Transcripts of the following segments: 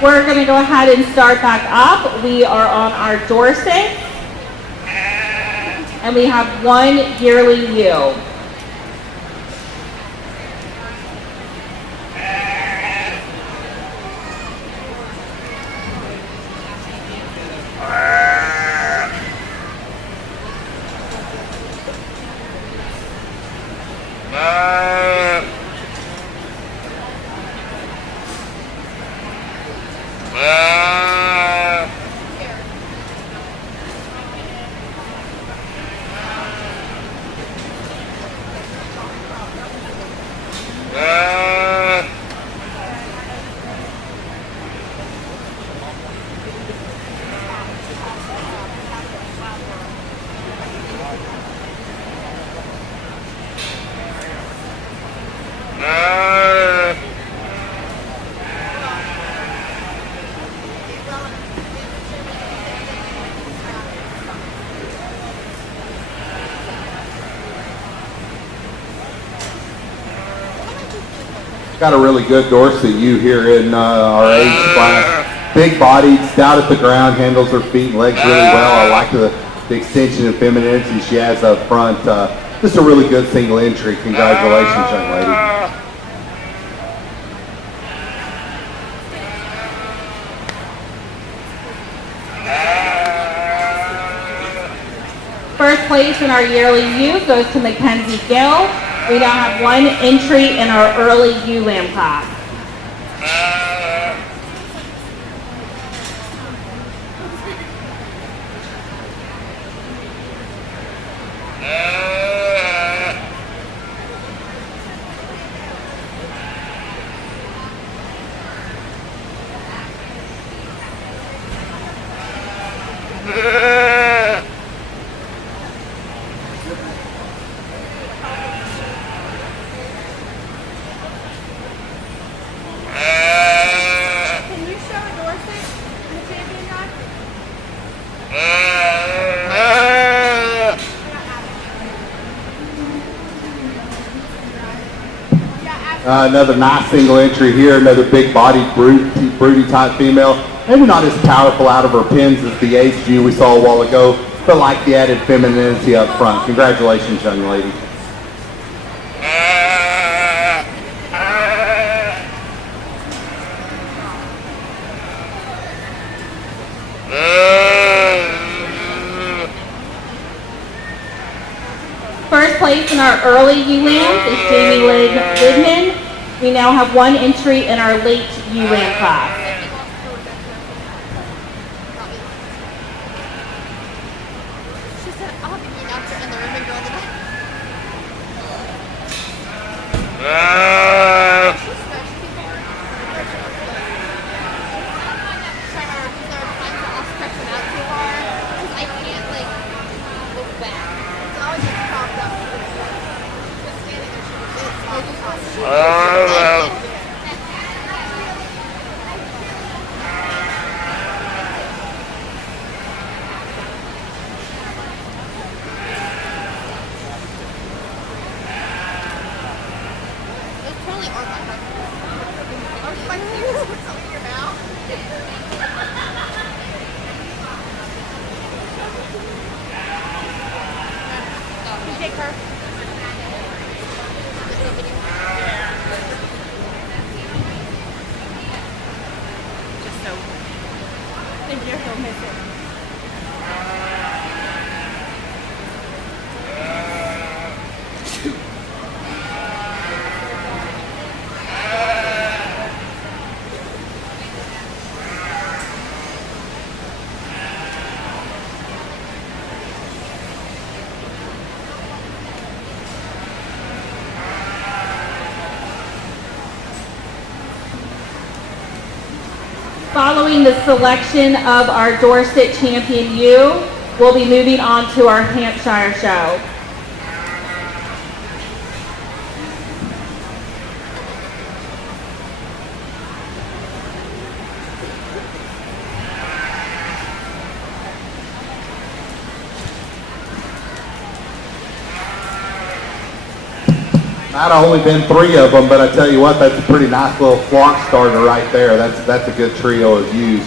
We're going to go ahead and start back up. We are on our Dorset, and we have one yearly ewe. Got a really good Dorset ewe here in our age class. Big bodied, stout at the ground, handles her feet and legs really well. I like the extension and femininity she has up front. Just a really good single entry. Congratulations, young lady. First place in our yearly ewe goes to Mackenzie Gill. We now have one entry in our early ewe lamb class. Another nice single entry here, another big-bodied, broody type female. Maybe not as powerful out of her pins as the aged ewe we saw a while ago, but like the added femininity up front. Congratulations, young lady. First place in our early ewe lambs is Jamie Lynn Goodman. We now have one entry in our late ewe lamb class. Following the selection of our Dorset champion ewe, we'll be moving on to our Hampshire show. I'd only been 3 of them, but I tell you what, that's a pretty nice little flock starter right there. That's a good trio of ewes.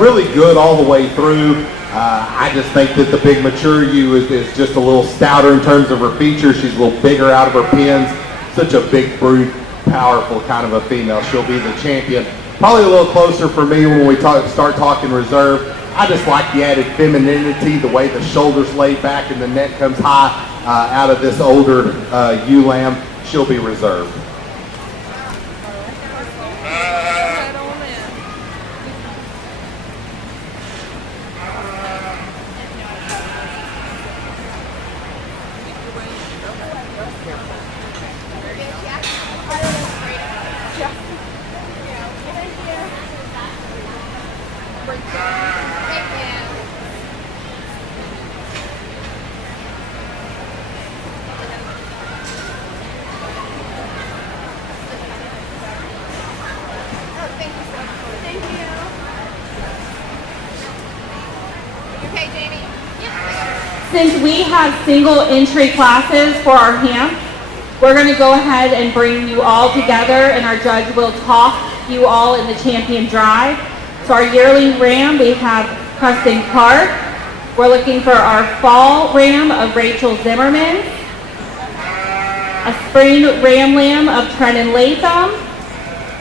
Really good all the way through. I just think that the big mature ewe is just a little stouter in terms of her features. She's a little bigger out of her pins. Such a big brood, powerful kind of a female. She'll be the champion. Probably a little closer for me when we start talking reserve. I just like the added femininity, the way the shoulders lay back and the neck comes high out of this older ewe lamb. She'll be reserved. Since we have single entry classes for our camp, we're going to go ahead and bring you all together, and our judge will talk you all in the champion drive. So our yearling ram, we have Preston Clark. We're looking for our fall ram of Rachel Zimmerman, a spring ram lamb of Trenton Latham,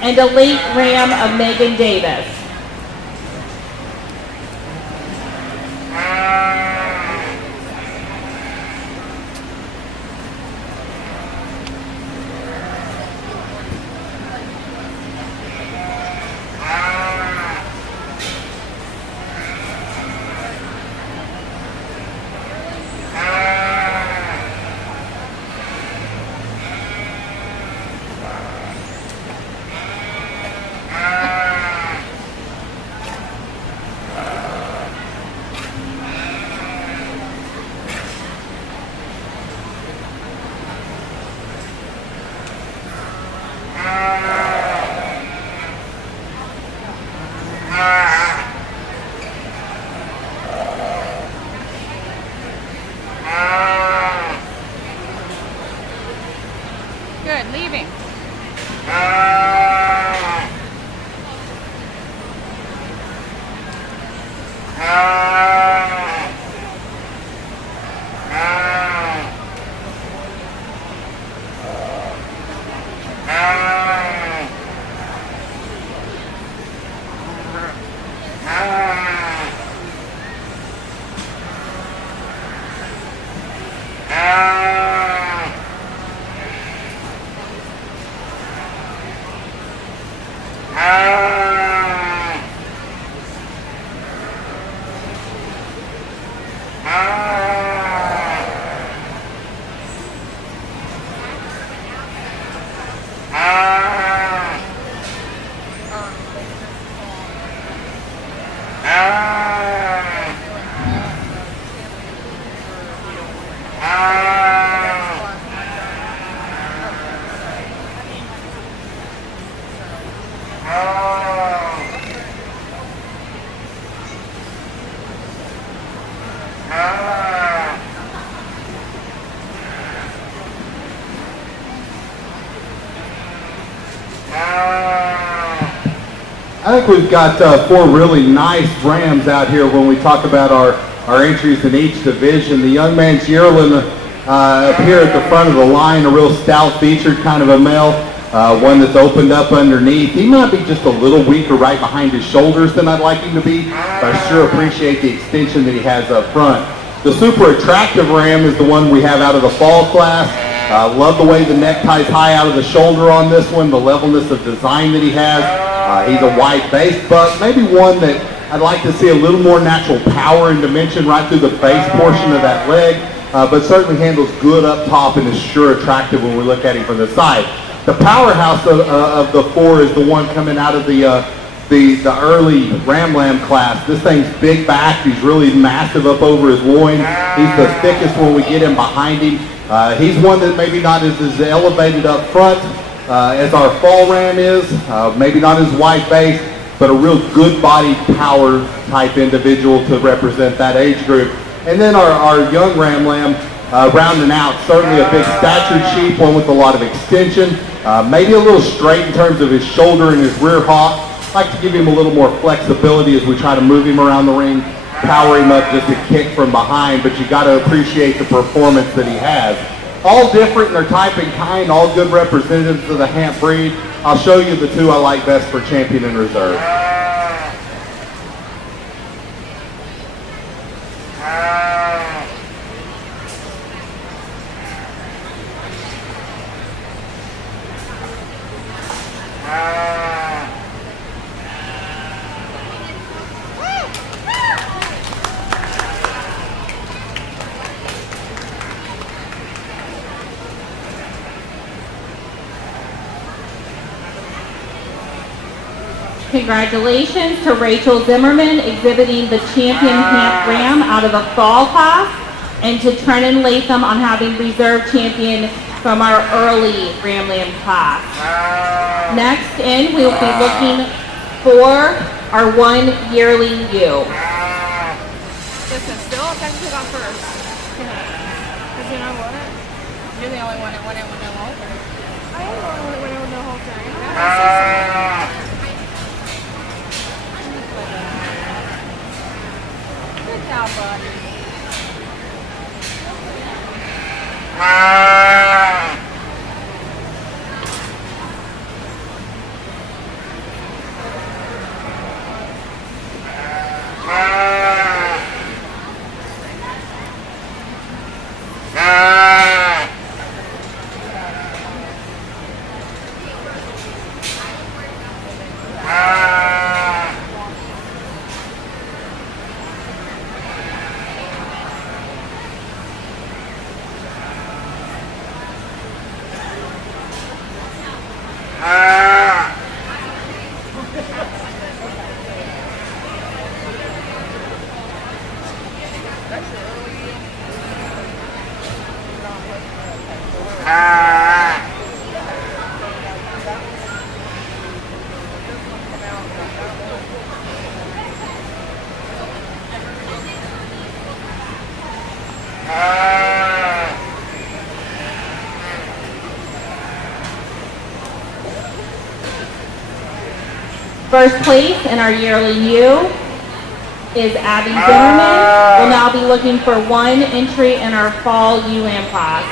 and a late ram of Megan Davis. Good, leaving. I think we've got 4 really nice rams out here when we talk about our entries in each division. The young man's yearling up here at the front of the line, a real stout-featured kind of a male, one that's opened up underneath. He might be just a little weaker right behind his shoulders than I'd like him to be, but I sure appreciate the extension that he has up front. The super attractive ram is the one we have out of the fall class. Love the way the neck ties high out of the shoulder on this one, the levelness of design that he has. He's a white-based buck, maybe one that I'd like to see a little more natural power and dimension right through the base portion of that leg, but certainly handles good up top and is sure attractive when we look at him from the side. The powerhouse of the 4 is the one coming out of the early Ram Lamb class. This thing's big back. He's really massive up over his loin. He's the thickest when we get him behind him. He's one that maybe not is as elevated up front as our fall ram is, maybe not as white base, but a real good body power type individual to represent that age group. And then our young ram lamb, Rounding out, certainly a big statured sheep, one with a lot of extension, maybe a little straight in terms of his shoulder and his rear hock. Like to give him a little more flexibility as we try to move him around the ring, power him up just a kick from behind, but you got to appreciate the performance that he has. All different in their type and kind, all good representatives of the Hamp breed. I'll show you the two I like best for champion and reserve. Congratulations to Rachel Zimmerman exhibiting the champion Hamp Ram out of a fall class, and to Trenton Latham on having reserve champion from our early Ram Lamb class. Next in, we will be looking for our 1 yearling ewe. Listen, still have to pick on first. Because you know what? You're the only one that went in with no halter. I am the only one that went in with no halter. Good job, bud. First place in our yearling ewe is Abby Zimmerman. We'll now be looking for 1 entry in our fall ewe lamb class.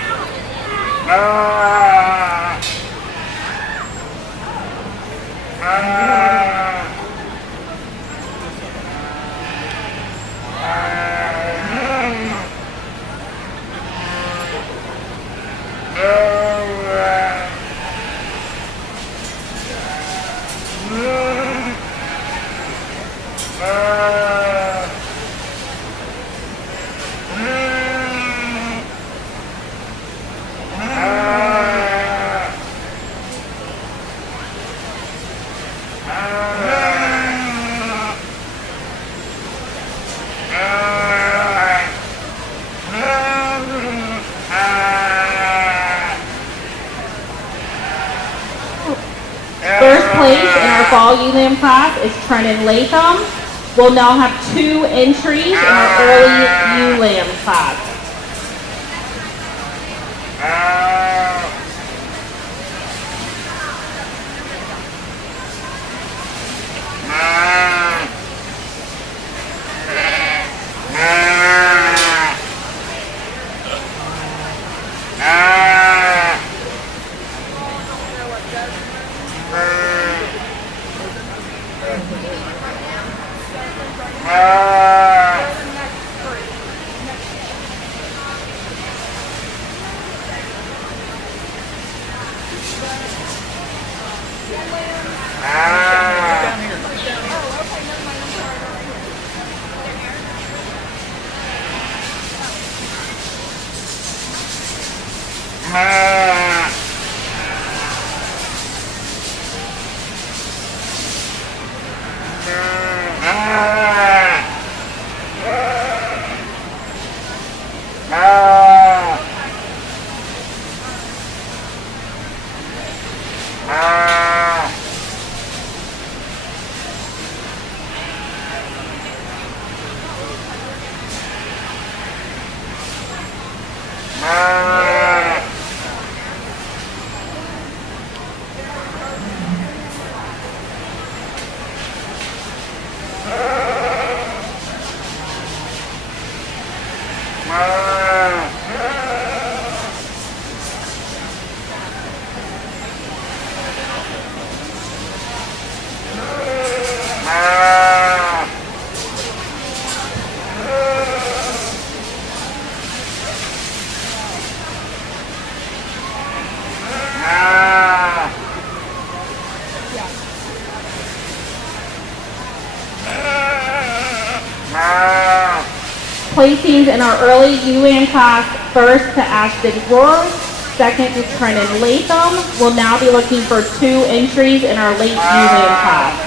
First place in our fall ewe lamb class is Trenton Latham. We'll now have 2 entries in our early ewe lamb class. Placings in our early ULAM class, first to Ashton Rohr, second to Trenton Latham. We'll now be looking for 2 entries in our late ULAM class.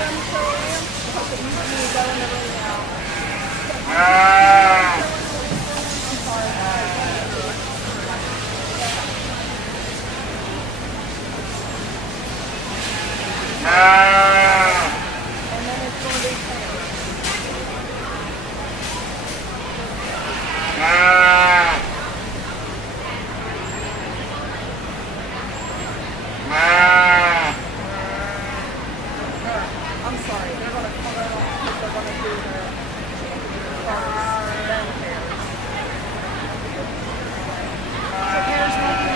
I'm sorry, they're gonna do their then pairs. So pairs next.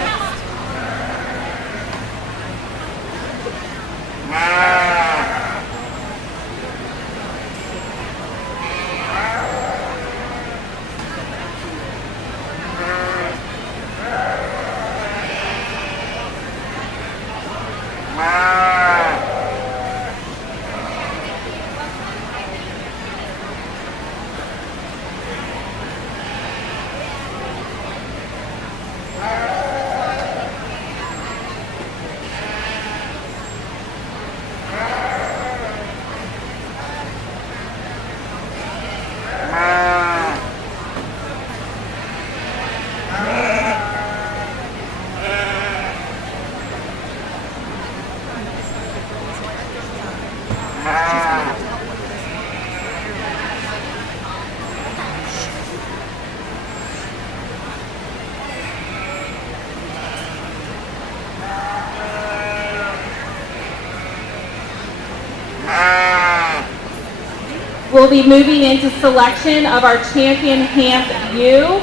We'll be moving into selection of our champion Hamp U.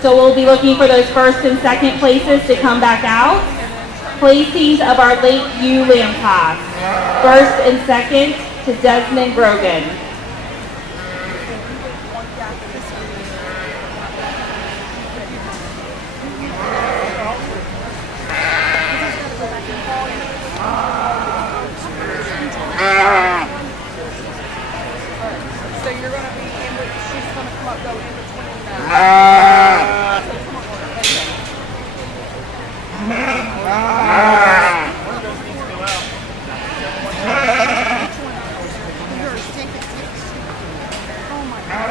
So we'll be looking for those first and second places to come back out. Placings of our late ULAM class. First and second to Desmond Grogan. So you're gonna be in the, she's gonna come up, go in between them. Oh my God.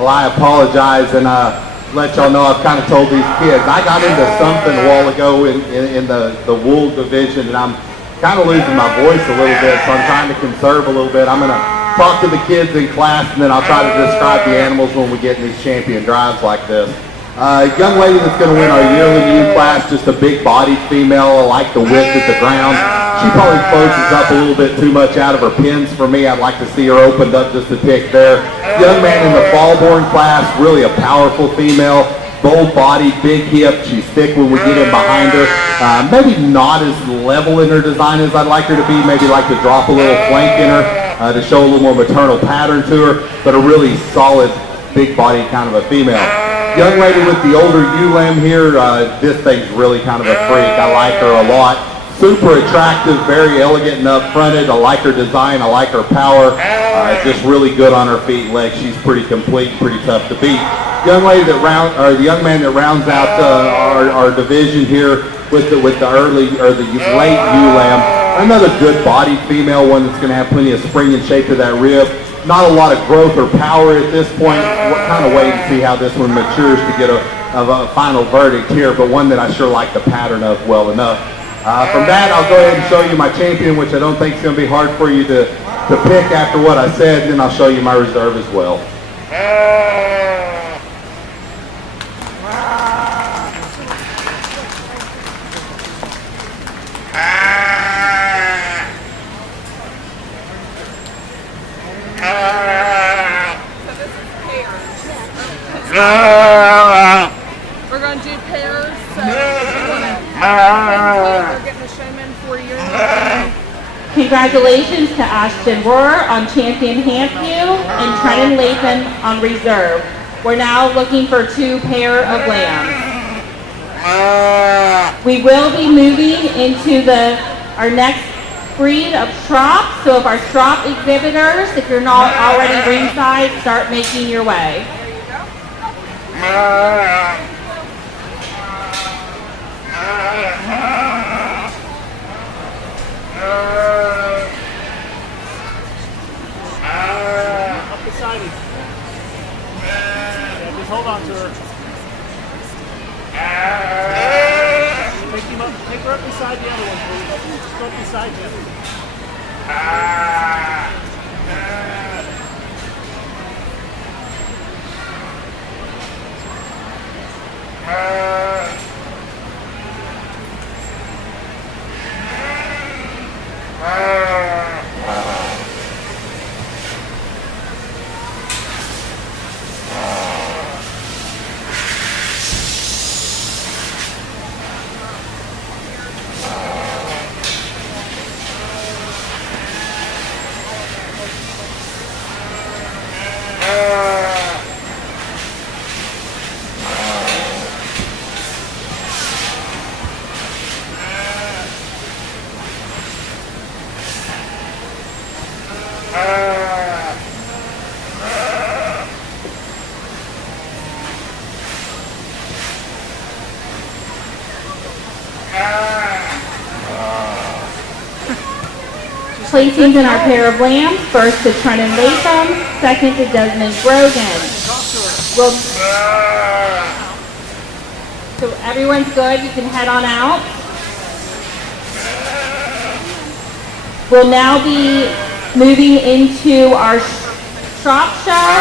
Well, I apologize and let y'all know I've kind of told these kids. I got into something a while ago in the wool division, and I'm kind of losing my voice a little bit, so I'm trying to conserve a little bit. I'm going to talk to the kids in class, and then I'll try to describe the animals when we get in these champion drives like this. Young lady that's going to win our yearly U class, just a big-bodied female. I like the width at the ground. She probably closes up a little bit too much out of her pins for me. I'd like to see her opened up just a tick there. Young man in the fall-born class, really a powerful female. Bold-bodied, big hip. She's thick when we get in behind her. Maybe not as level in her design as I'd like her to be. Maybe like to drop a little flank in her to show a little more maternal pattern to her. But a really solid, big-bodied kind of a female. Young lady with the older ewe here, this thing's really kind of a freak. I like her a lot. Super attractive, very elegant and up-fronted. I like her design, I like her power. Just really good on her feet and legs. She's pretty complete, pretty tough to beat. Young lady that the young man that rounds out our division here with the early or the late ewe lamb. Another good bodied female, one that's going to have plenty of spring and shape to that rib. Not a lot of growth or power at this point. We're kind of waiting to see how this one matures to get a final verdict here, but one that I sure like the pattern of well enough. From that, I'll go ahead and show you my champion, which I don't think is going to be hard for you to pick after what I said. Then I'll show you my reserve as well. Congratulations to Ashton Rohr on Champion Hampview and Trenton Lathan on Reserve. We're now looking for 2 pair of lambs. We will be moving into our next breed of Schropp. So if our Schropp exhibitors, if you're not already ringside, start making your way. Up beside him. Yeah, just hold on to her. Take her up beside the other one, please. Just up beside you. Placings in our pair of lambs, first to Trenton Latham, second to Desmond Grogan. So everyone's good, you can head on out. We'll now be moving into our shop show.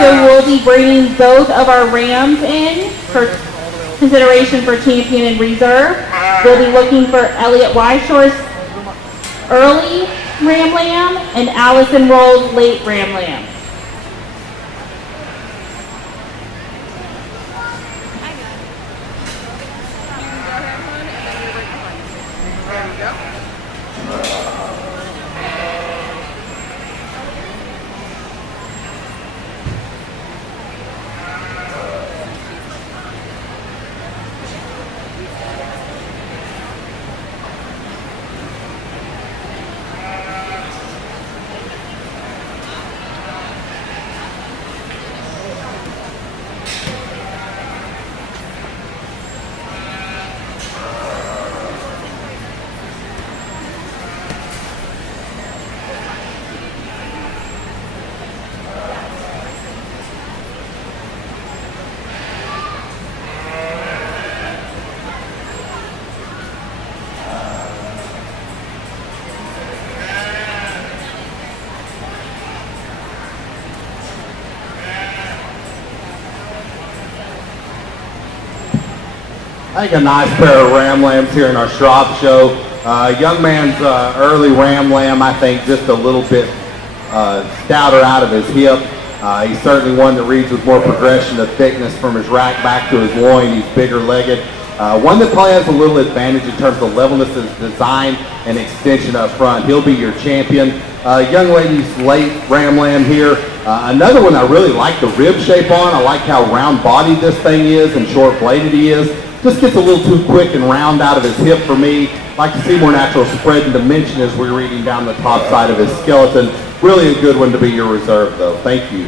So we'll be bringing both of our rams in for consideration for champion and reserve. We'll be looking for Elliot Weishore's early ram lamb and Allison Roll's late ram lamb. I think a nice pair of ram lambs here in our Schropp show. Young man's early ram lamb, I think, just a little bit stouter out of his hip. He's certainly one that reads with more progression of thickness from his rack back to his loin. He's bigger legged. One that probably has a little advantage in terms of levelness of design and extension up front. He'll be your champion. Young lady's late ram lamb here. Another one I really like the rib shape on. I like how round bodied this thing is and short bladed he is. Just gets a little too quick and round out of his hip for me. Like to see more natural spread and dimension as we're reading down the top side of his skeleton. Really a good one to be your reserve though. Thank you.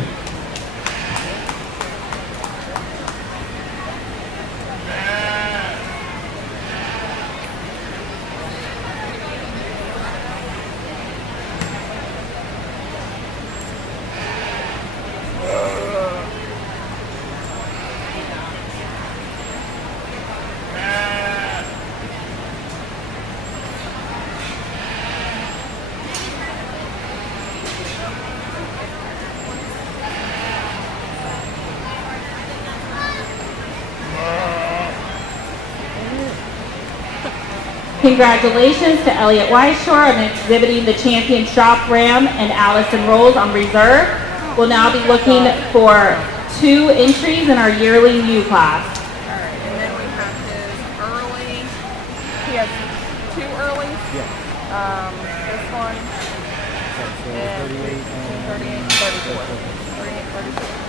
Congratulations to Elliot Weishore on exhibiting the champion shop ram and Allison Rolls on reserve. We'll now be looking for 2 entries in our yearly new class. Alright, and then we have his early. He has 2 early. This one is 38, 34. 38, 34.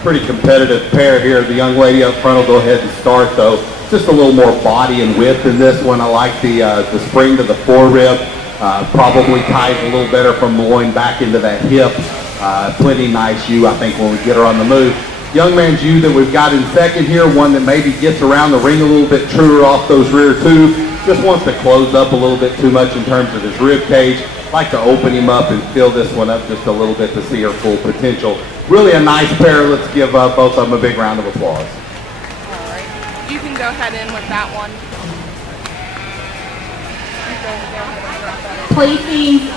Pretty competitive pair here. The young lady up front will go ahead and start though. Just a little more body and width in this one. I like the spring to the forerib. Probably ties a little better from the loin back into that hip. Plenty nice ewe, I think, when we get her on the move. Young man's ewe that we've got in second here, one that maybe gets around the ring a little bit truer off those rear tubes. Just wants to close up a little bit too much in terms of his rib cage. Like to open him up and fill this one up just a little bit to see her full potential. Really a nice pair. Let's give both of them a big round of applause. All right. You can go ahead in with that one. Placing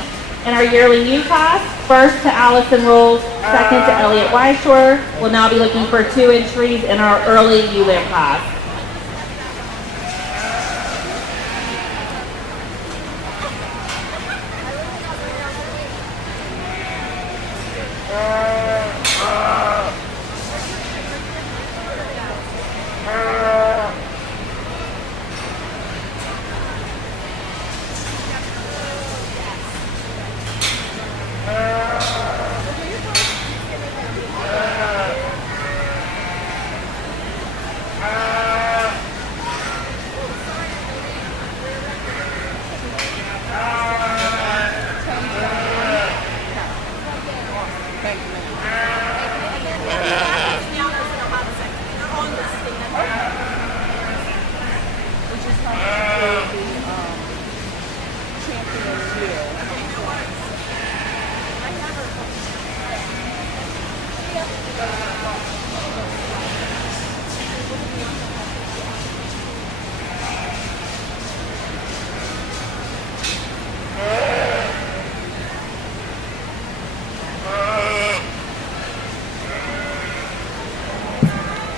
in our yearling ewe class, first to Allison Rolls, second to Elliot Weishore. We'll now be looking for 2 entries in our early ewe lamb class.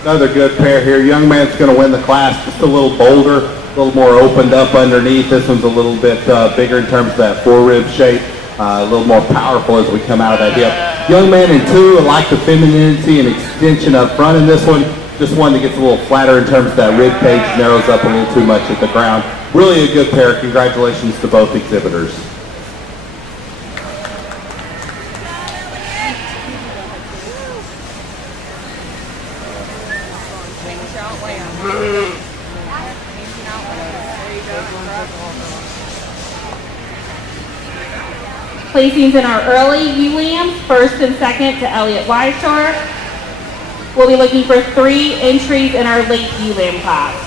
Another good pair here. Young man's going to win the class. Just a little bolder, a little more opened up underneath. This one's a little bit bigger in terms of that forerib shape. A little more powerful as we come out of that hip. Young man in 2, I like the femininity and extension up front in this one. Just one that gets a little flatter in terms of that rib cage, narrows up a little too much at the ground. Really a good pair. Congratulations to both exhibitors. Placings in our early ewe lambs, first and second to Elliot Weishore. We'll be looking for 3 entries in our late ewe lamb class.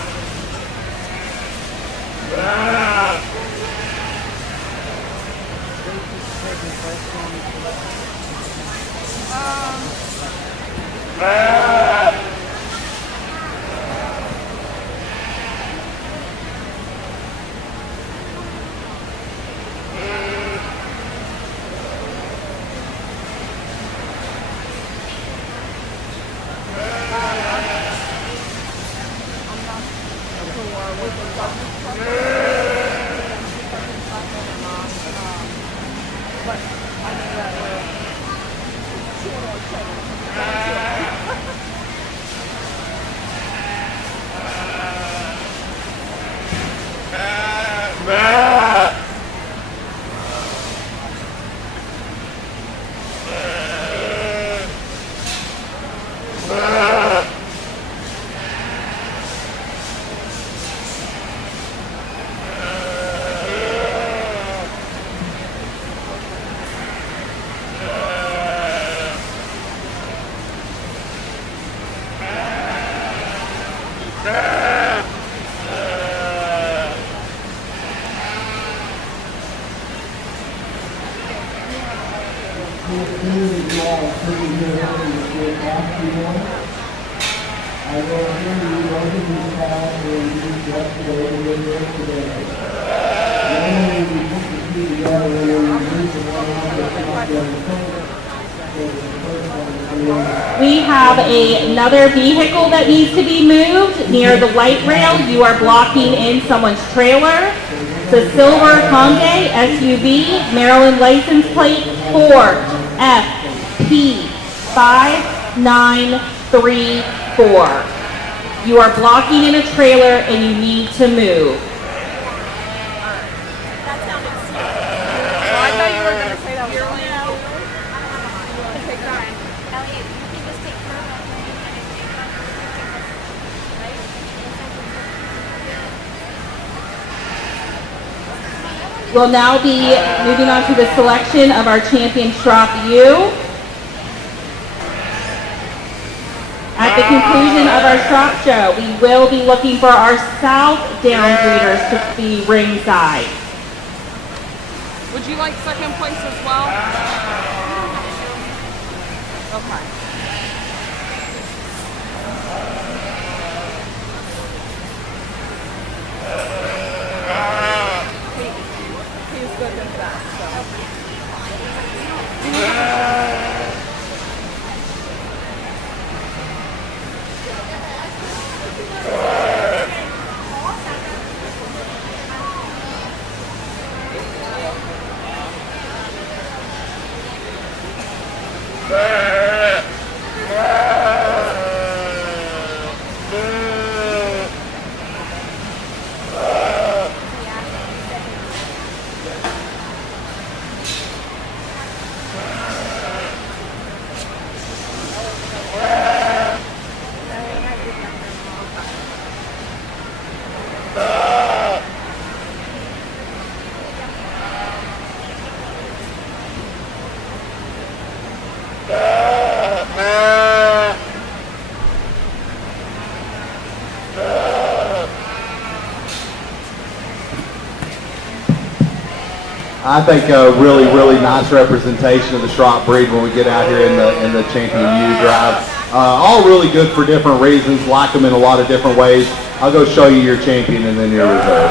We have another vehicle that needs to be moved near the light rail. You are blocking in someone's trailer. It's a silver Hyundai SUV, Maryland license plate 4FP5934. You are blocking in a trailer and you need to move. That sounded serious. Well, I thought you were going to say that was your lane. Take that. Elliot, you can just take her. We'll now be moving on to the selection of our champion Strop U. At the conclusion of our Strop show, we will be looking for our South Down breeders to be ringside. Would you like second place as well? Okay. He's good with that, I think a really, really nice representation of the Strop breed when we get out here in the Champion U drive. All really good for different reasons. Like them in a lot of different ways. I'll go show you your champion and then your reserve.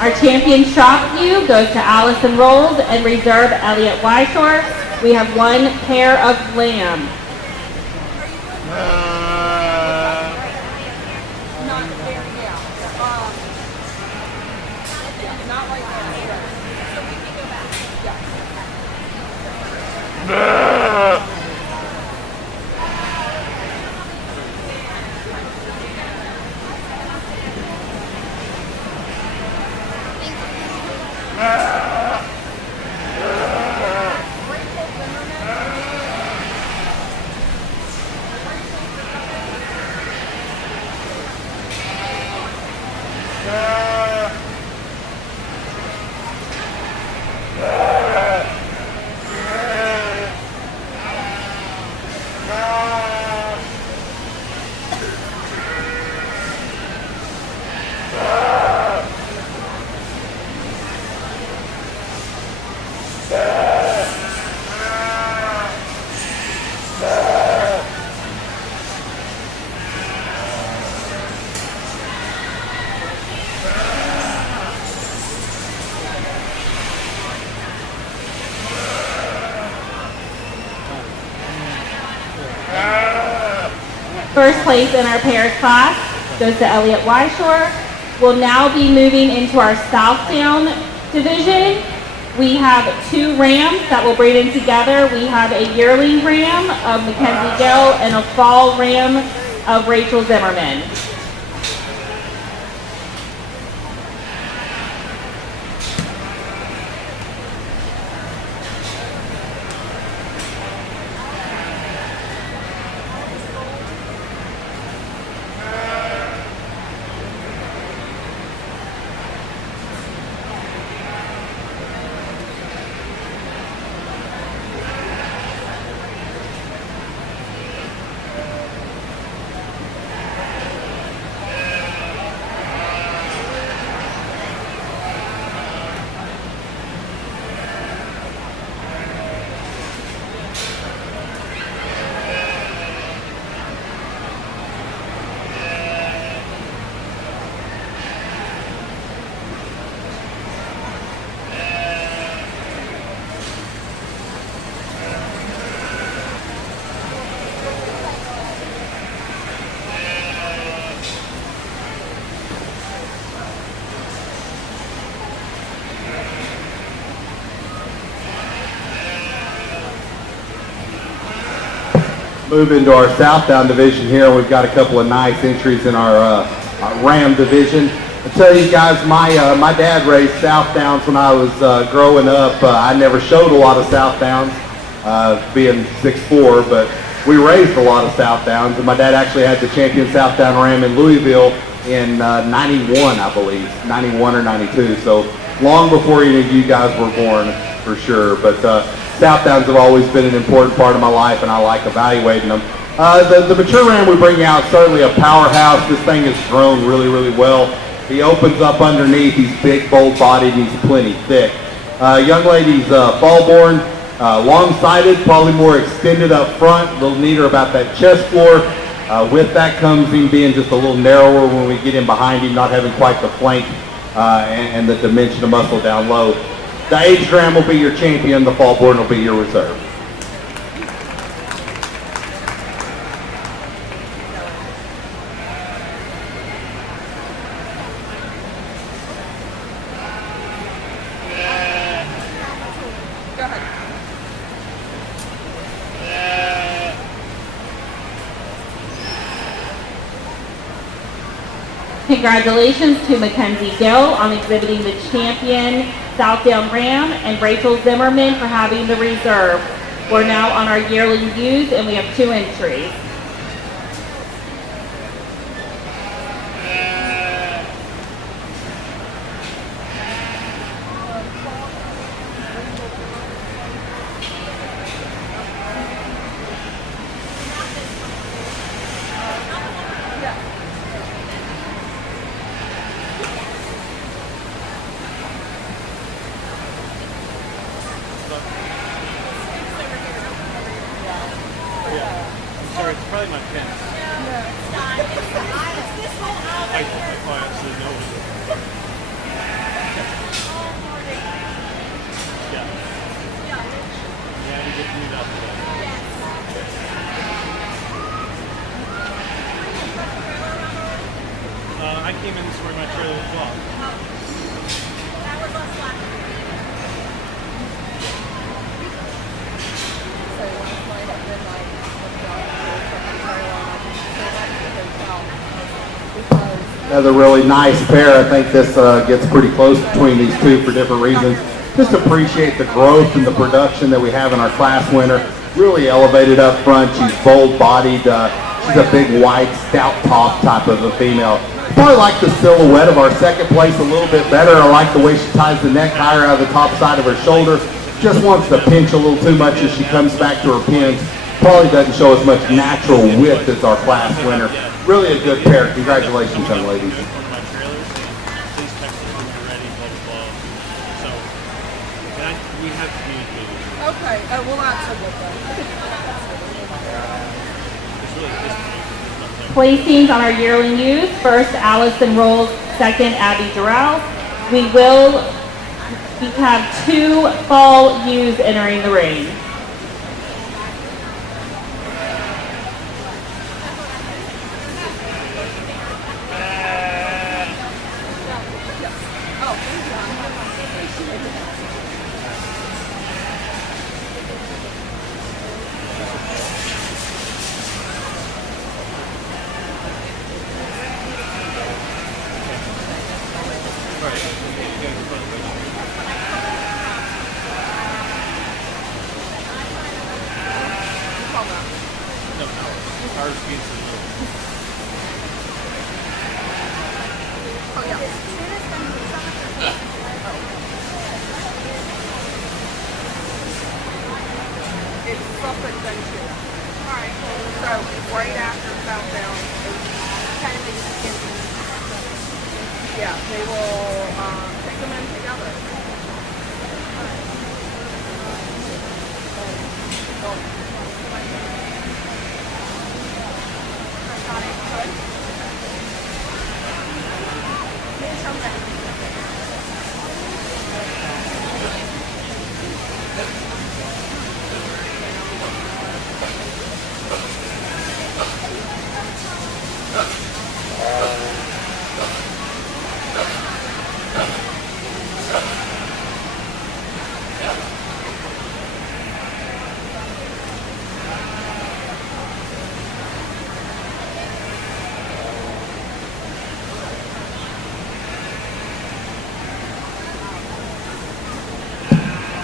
Our champion Strop U goes to Allison Rolls and reserve Elliot Wyshore. We have one pair of lamb. not very, yeah. Not like that. So we can go back. Yeah. First place in our pairs class goes to Elliot Wyshore. We'll now be moving into our Southdown division. We have two rams that will breed in together. We have a yearling ram of Mackenzie Gill and a fall ram of Rachel Zimmerman. Move into our Southdown division here, and we've got a couple of nice entries in our Ram division. I tell you guys, my dad raised Southdowns when I was growing up. I never showed a lot of Southdowns, being 6'4", but we raised a lot of Southdowns, and my dad actually had the champion Southdown Ram in Louisville in 91, I believe, 91 or 92, so long before any of you guys were born, for sure. But Southdowns have always been an important part of my life, and I like evaluating them. The mature Ram we bring out, certainly a powerhouse. This thing has grown really, really well. He opens up underneath. He's big, bold-bodied, and he's plenty thick. Young lady's fall-born, long-sided, probably more extended up front, a little neater about that chest floor. With that comes him being just a little narrower when we get in behind him, not having quite the flank and the dimension of muscle down low. The aged Ram will be your champion. The fall-born will be your reserve. Congratulations to Mackenzie Gill on exhibiting the champion Southdowns Ram and Rachel Zimmerman for having the reserve. We're now on our yearling ewes, and we have 2 entries. Sorry, it's probably my pen. I absolutely know it. Yeah, you get moved out today. I came in this morning, my trailer was blocked. Another really nice pair. I think this gets pretty close between these two for different reasons. Just appreciate the growth and the production that we have in our class winner. Really elevated up front. She's bold-bodied. She's a big, wide, stout top type of a female. Probably like the silhouette of our second place a little bit better. I like the way she ties the neck higher out of the top side of her shoulder. Just wants to pinch a little too much as she comes back to her pins. Probably doesn't show as much natural width as our class winner. Really a good pair. Congratulations, young ladies. Okay, we'll answer with them. Placings on our yearling ewes. First, Allison Rolls. Second, Abby Durrell. We have 2 fall ewes entering the ring. Right after Southdown, kind of yeah, they will take them in together.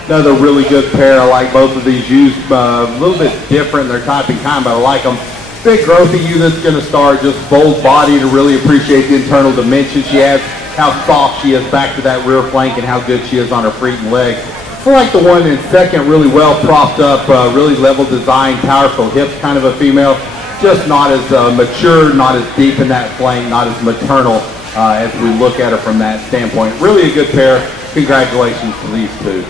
Another really good pair. I like both of these ewes. A little bit different in their type and kind, but I like them. Big growthy ewe that's going to start, just bold body to really appreciate the internal dimension she has, how soft she is back to that rear flank, and how good she is on her feet and legs. I like the one in second, really well propped up, really level design, powerful hips kind of a female. Just not as mature, not as deep in that flank, not as maternal as we look at her from that standpoint. Really a good pair. Congratulations to these two.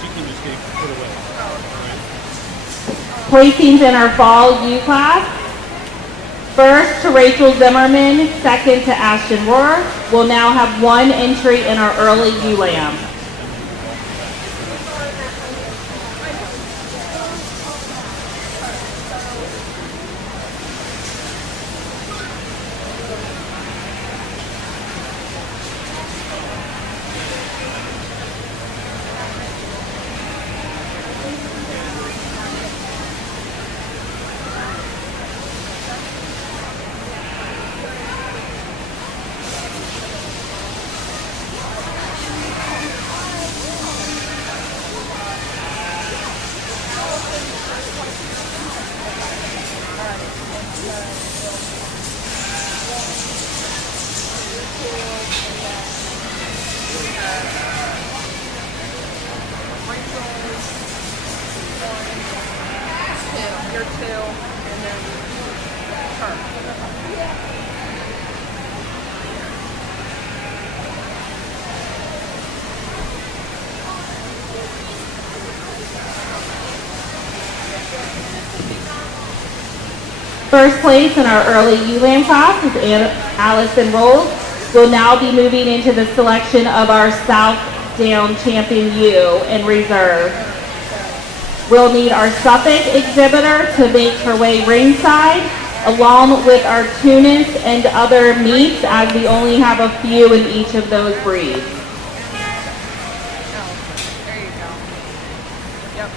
She can just get put away. Placings in our fall U class. First to Rachel Zimmerman, second to Ashton Rohr. We'll now have one entry in our early U Lamb. You're two, and then her. First place in our early ULAM class is Allison Rolls. We'll now be moving into the selection of our South Down Champion U in reserve. We'll need our Suffolk exhibitor to make her way ringside, along with our Tunis and other meats, as we only have a few in each of those breeds. There you go. Yep.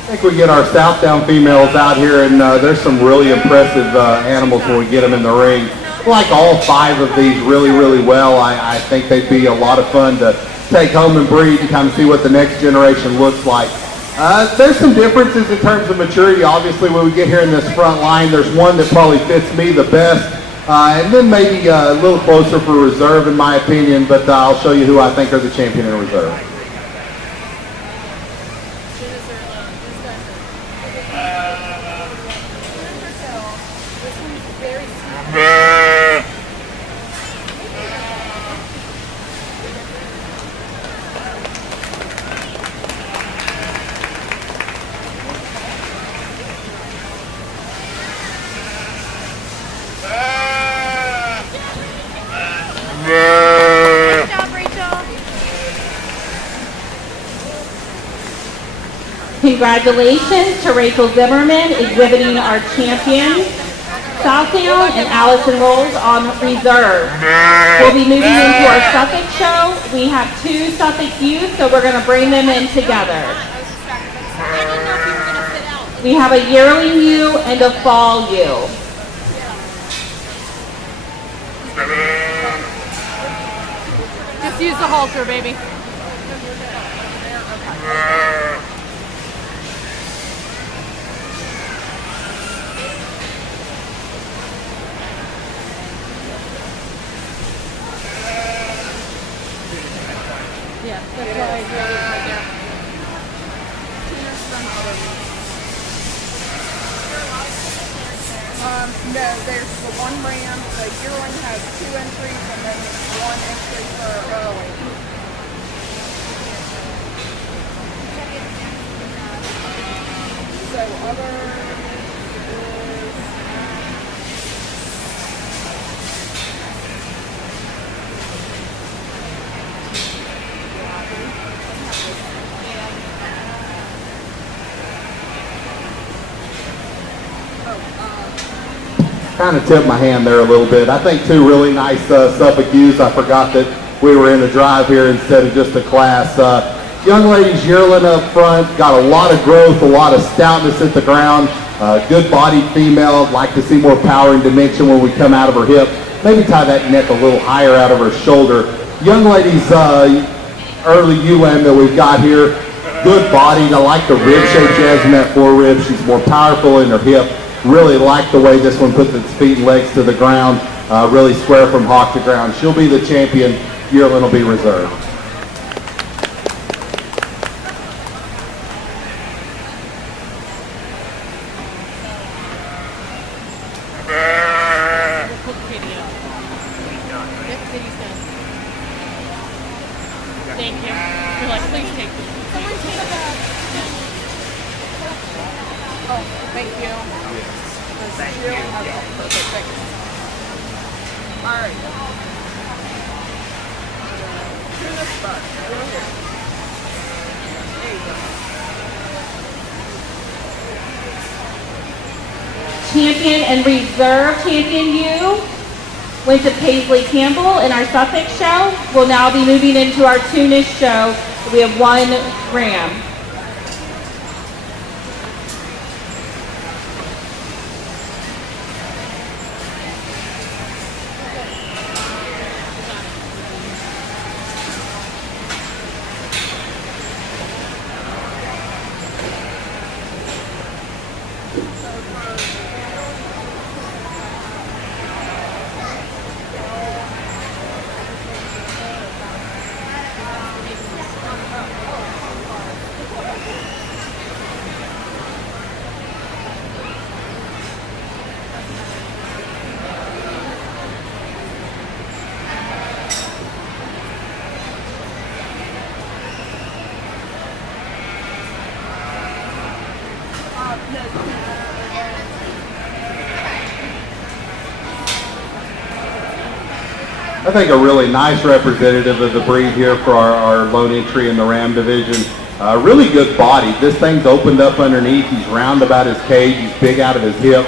I think we get our South Down females out here, and there's some really impressive animals when we get them in the ring. I like all 5 of these really, really well. I think they'd be a lot of fun to take home and breed and kind of see what the next generation looks like. There's some differences in terms of maturity. Obviously, when we get here in this front line, there's one that probably fits me the best, and then maybe a little closer for reserve in my opinion, but I'll show you who I think are the champion in reserve. Good job, Rachel. Congratulations to Rachel Zimmerman exhibiting our champions, Southdown and Allison Rolls on reserve. We'll be moving into our Suffolk show. We have 2 Suffolk youth, so we're going to bring them in together. We have a yearling ewe and a fall ewe. Just use the halter, baby. Yeah, that's what I do right there. No, there's the one ram. The yearling has 2 entries and then 1 entry for early. So other is kind of tipped my hand there a little bit. I think 2 really nice Suffolk ewes. I forgot that we were in a drive here instead of just a class. Young ladies yearling up front, got a lot of growth, a lot of stoutness at the ground. Good bodied female. Like to see more power and dimension when we come out of her hip. Maybe tie that neck a little higher out of her shoulder. Young ladies, early ewe lamb that we've got here, good bodied. I like the rib shape she has in that forerib. She's more powerful in her hip. Really like the way this one puts its feet and legs to the ground, really square from hock to ground. She'll be the champion. Yearling will be reserved. Thank you. You're like, please take this. someone take that. Oh, thank you. Thank you. Okay, perfect. Thanks. All right. Turn this back. There you go. Champion and reserve champion ewe went to Paisley Campbell in our Suffolk show. We'll now be moving into our Tunis show. We have 1 ram. I think a really nice representative of the breed here for our lone entry in the ram division. Really good body. This thing's opened up underneath. He's round about his cage. He's big out of his hip.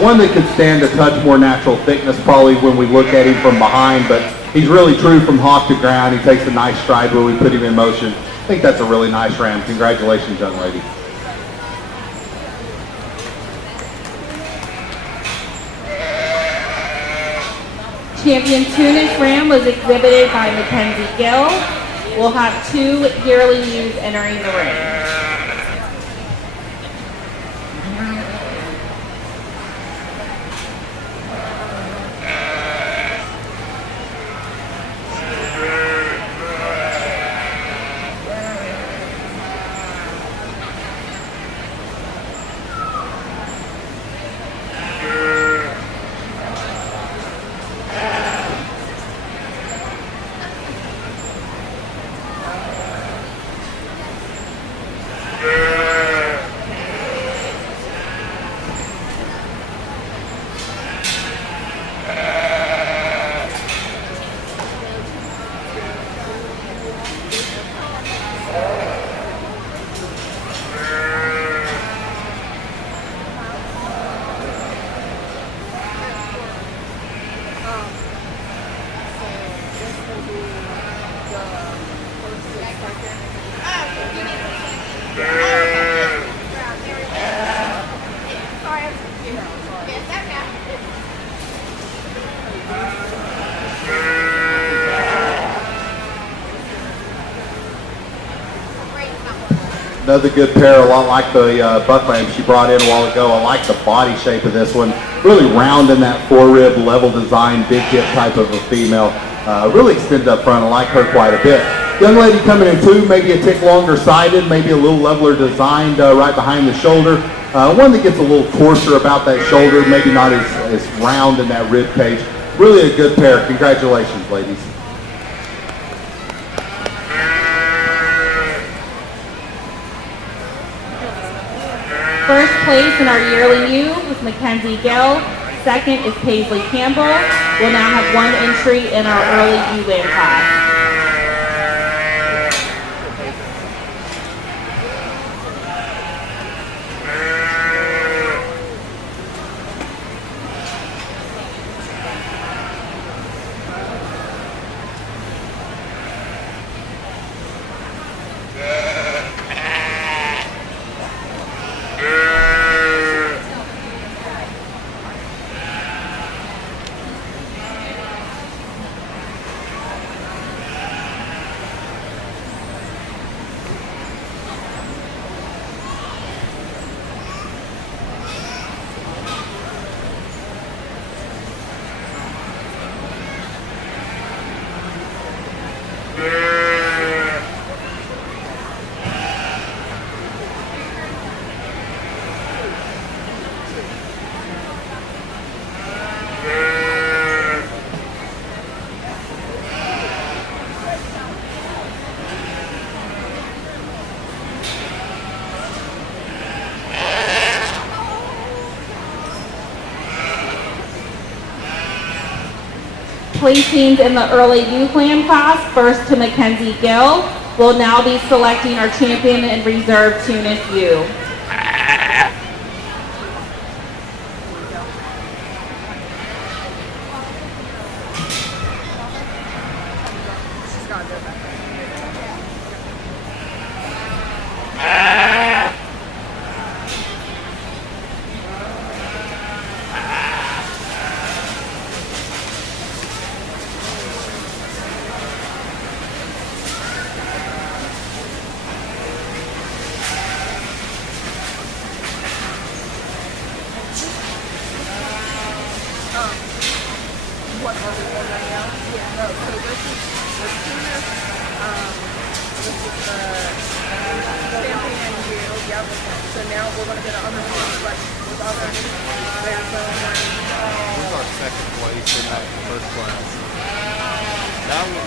One that could stand a touch more natural thickness probably when we look at him from behind, but he's really true from hock to ground. He takes a nice stride when we put him in motion. I think that's a really nice ram. Congratulations, young lady. Champion Tunis ram was exhibited by Mackenzie Gill. We'll have 2 yearling ewes entering the ring. Another good pair, a lot like the bucklamp she brought in a while ago. I like the body shape of this one. Really round in that fore-rib, level design, big hip type of a female. Really extended up front. I like her quite a bit. Young lady coming in too, maybe a tick longer sided, maybe a little leveler designed right behind the shoulder. One that gets a little coarser about that shoulder, maybe not as round in that rib cage. Really a good pair. Congratulations, ladies. First place in our yearling U was Mackenzie Gill. Second is Paisley Campbell. We'll now have one entry in our early U-Land class. Placings in the early U-Land class, first to Mackenzie Gill. We'll now be selecting our champion and reserve Tunis U. What are we on right now? Yeah. Oh, so this is the Tunis, this is the champion view, yep. So now we're going to get an other one, but with other This is our second place in that first class. That was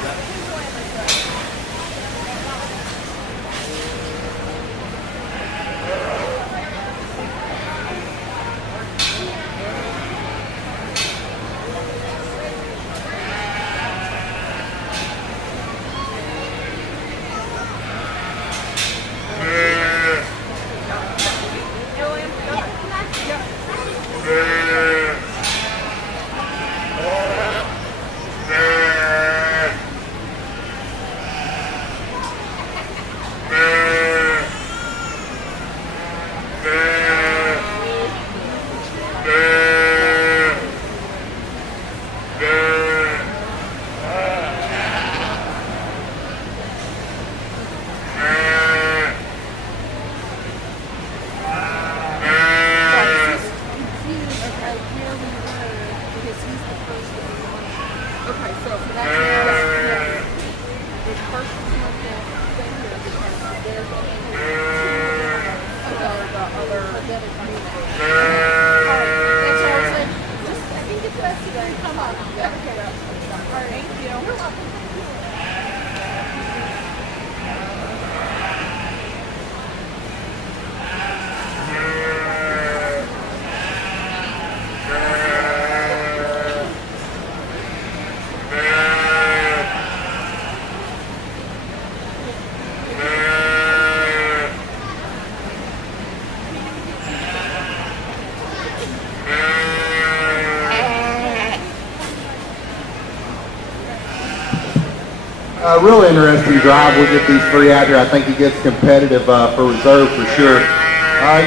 A real interesting drive. We'll get these three out here. I think he gets competitive for reserve for sure.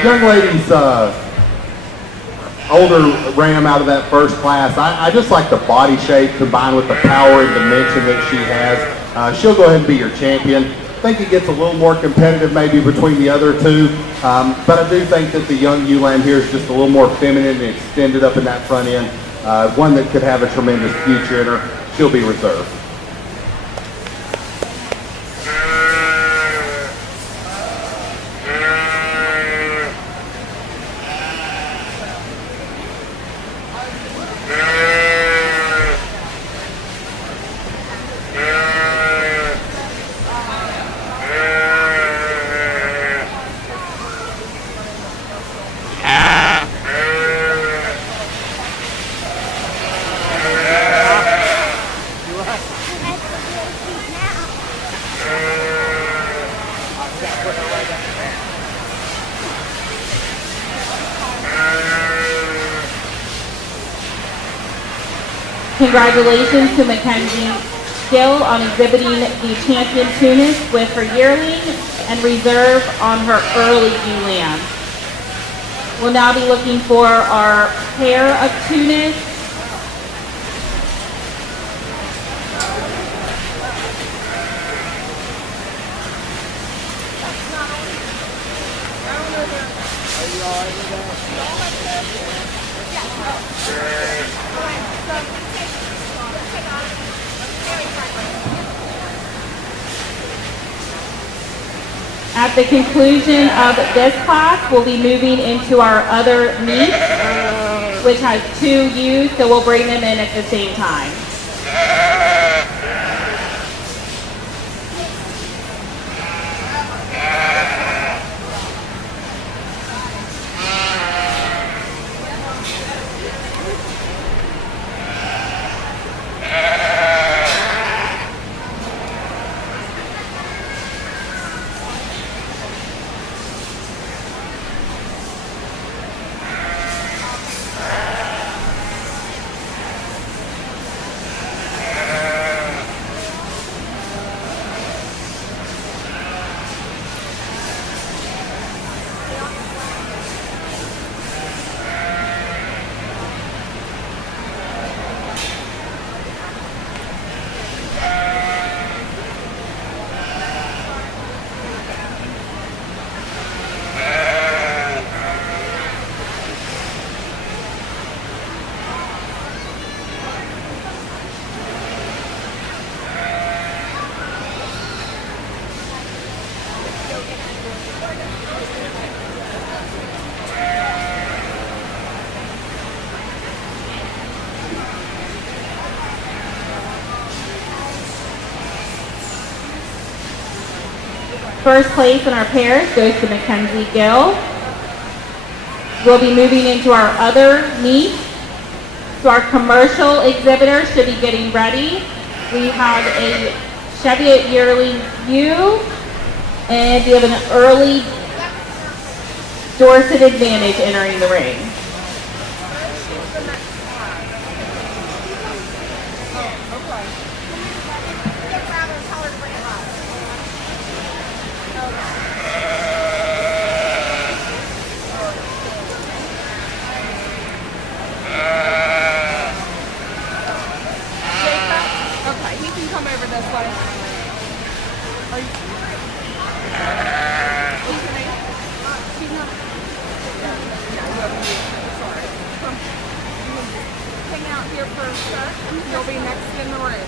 Young ladies, older ram out of that first class. I just like the body shape combined with the power and dimension that she has. She'll go ahead and be your champion. I think it gets a little more competitive maybe between the other two, but I do think that the young ewe lamb here is just a little more feminine and extended up in that front end. One that could have a tremendous future in her. She'll be reserved. Congratulations to Mackenzie Gill on exhibiting the champion Tunis with her yearling and reserve on her early ewe lamb. We'll now be looking for our pair of Tunis. At the conclusion of this class, we'll be moving into our other meet, which has 2 ewes, so we'll bring them in at the same time. First place in our pairs goes to Mackenzie Gill. We'll be moving into our other meet. So our commercial exhibitors should be getting ready. We have a Cheviot yearling ewe, and we have an early Dorset Advantage entering the ring. You'll be next in the ring.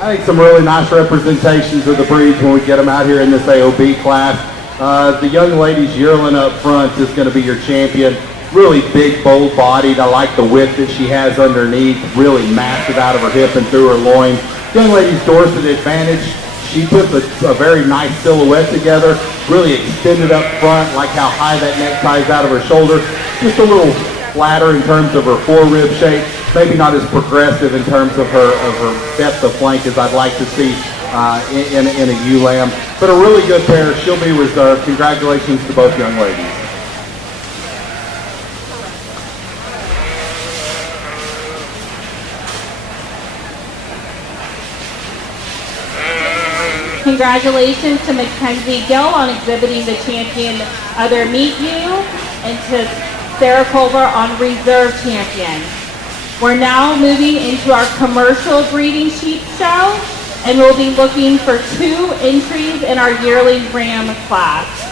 I think some really nice representations of the breeds when we get them out here in this AOB class. The young lady's yearling up front is going to be your champion. Really big, bold bodied. I like the width that she has underneath. Really massive out of her hip and through her loin. Young lady's Dorset Advantage. She puts a very nice silhouette together. Really extended up front, like how high that necktie is out of her shoulder. Just a little flatter in terms of her forerib shape. Maybe not as progressive in terms of her depth of flank as I'd like to see in a ewe lamb. But a really good pair. She'll be reserved. Congratulations to both young ladies. Congratulations to Mackenzie Gill on exhibiting the champion other meet ewe, and to Sarah Culver on reserve champion. We're now moving into our commercial breeding sheep show, and we'll be looking for 2 entries in our yearling ram class.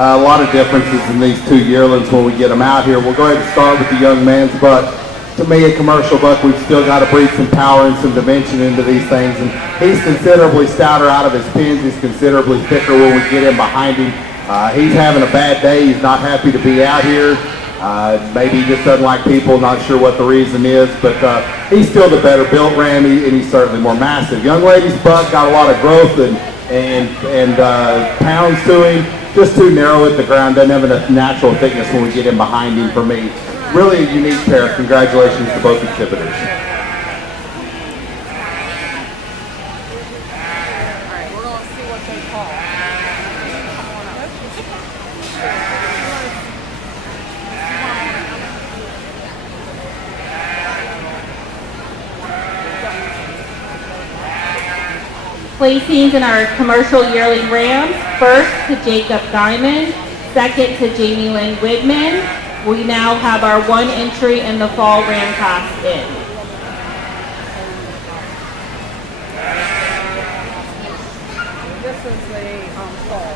A lot of differences in these 2 yearlings when we get them out here. We'll go ahead and start with the young man's buck. To me, a commercial buck, we've still got to breathe some power and some dimension into these things. And he's considerably stouter out of his pins. He's considerably thicker when we get in behind him. He's having a bad day. He's not happy to be out here. Maybe he just doesn't like people. Not sure what the reason is. But he's still the better built ram, and he's certainly more massive. Young lady's buck got a lot of growth and pounds to him. Just too narrow at the ground, doesn't have enough natural thickness when we get in behind him for me. Really a unique pair. Congratulations to both exhibitors. All right, we're going to see what they call. Placings in our commercial yearling rams. First to Jacob Diamond, second to Jamie Lynn Widman. We now have our 1 entry in the fall ram class in. This is the fall.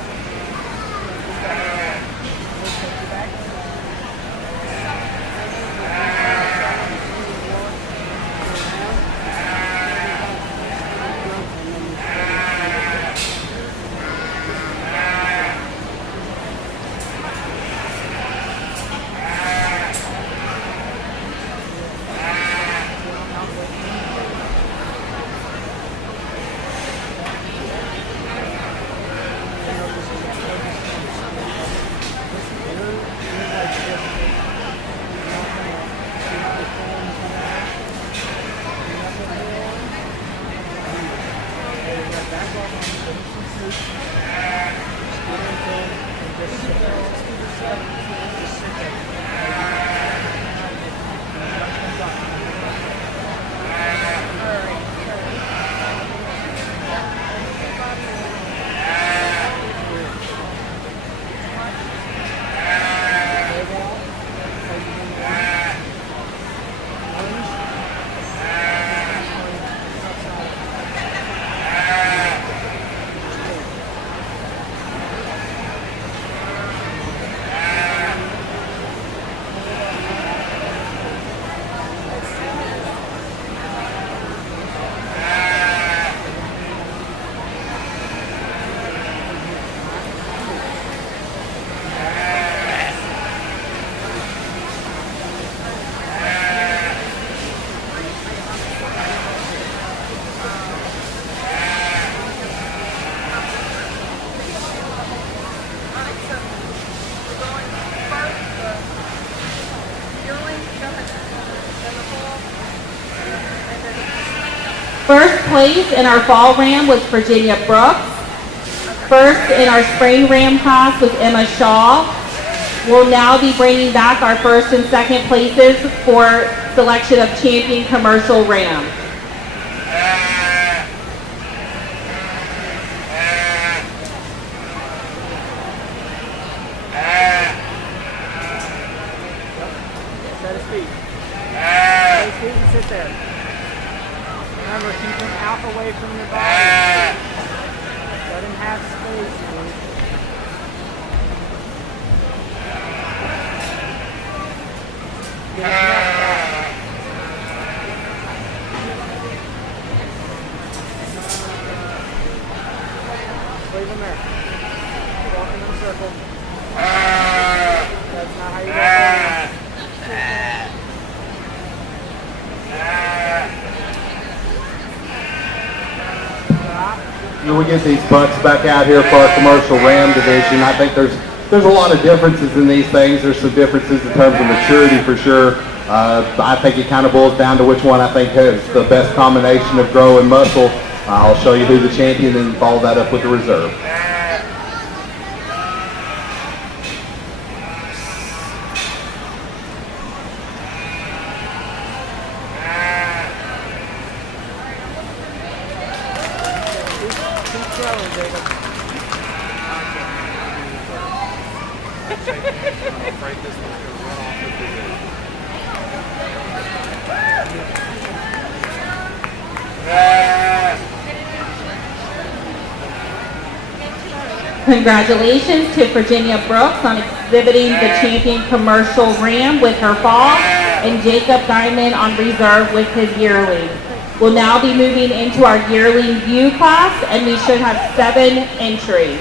First place in our fall ram was Virginia Brooks. First in our spring ram class was Emma Shaw. We'll now be bringing back our first and second places for selection of champion commercial ram. Set his feet. Set his feet and sit there. Remember, keep him out away from your body. Let him have space, dude. Get his neck back. Leave him there. Walk in a circle. That's not how you go. When we get these bucks back out here for our commercial ram division, I think there's a lot of differences in these things. There's some differences in terms of maturity for sure. I think it kind of boils down to which one I think has the best combination of grow and muscle. I'll show you who the champion and follow that up with the reserve. Congratulations to Virginia Brooks on exhibiting the champion commercial ram with her fall, and Jacob Diamond on reserve with his yearling. We'll now be moving into our yearling view class, and we should have 7 entries.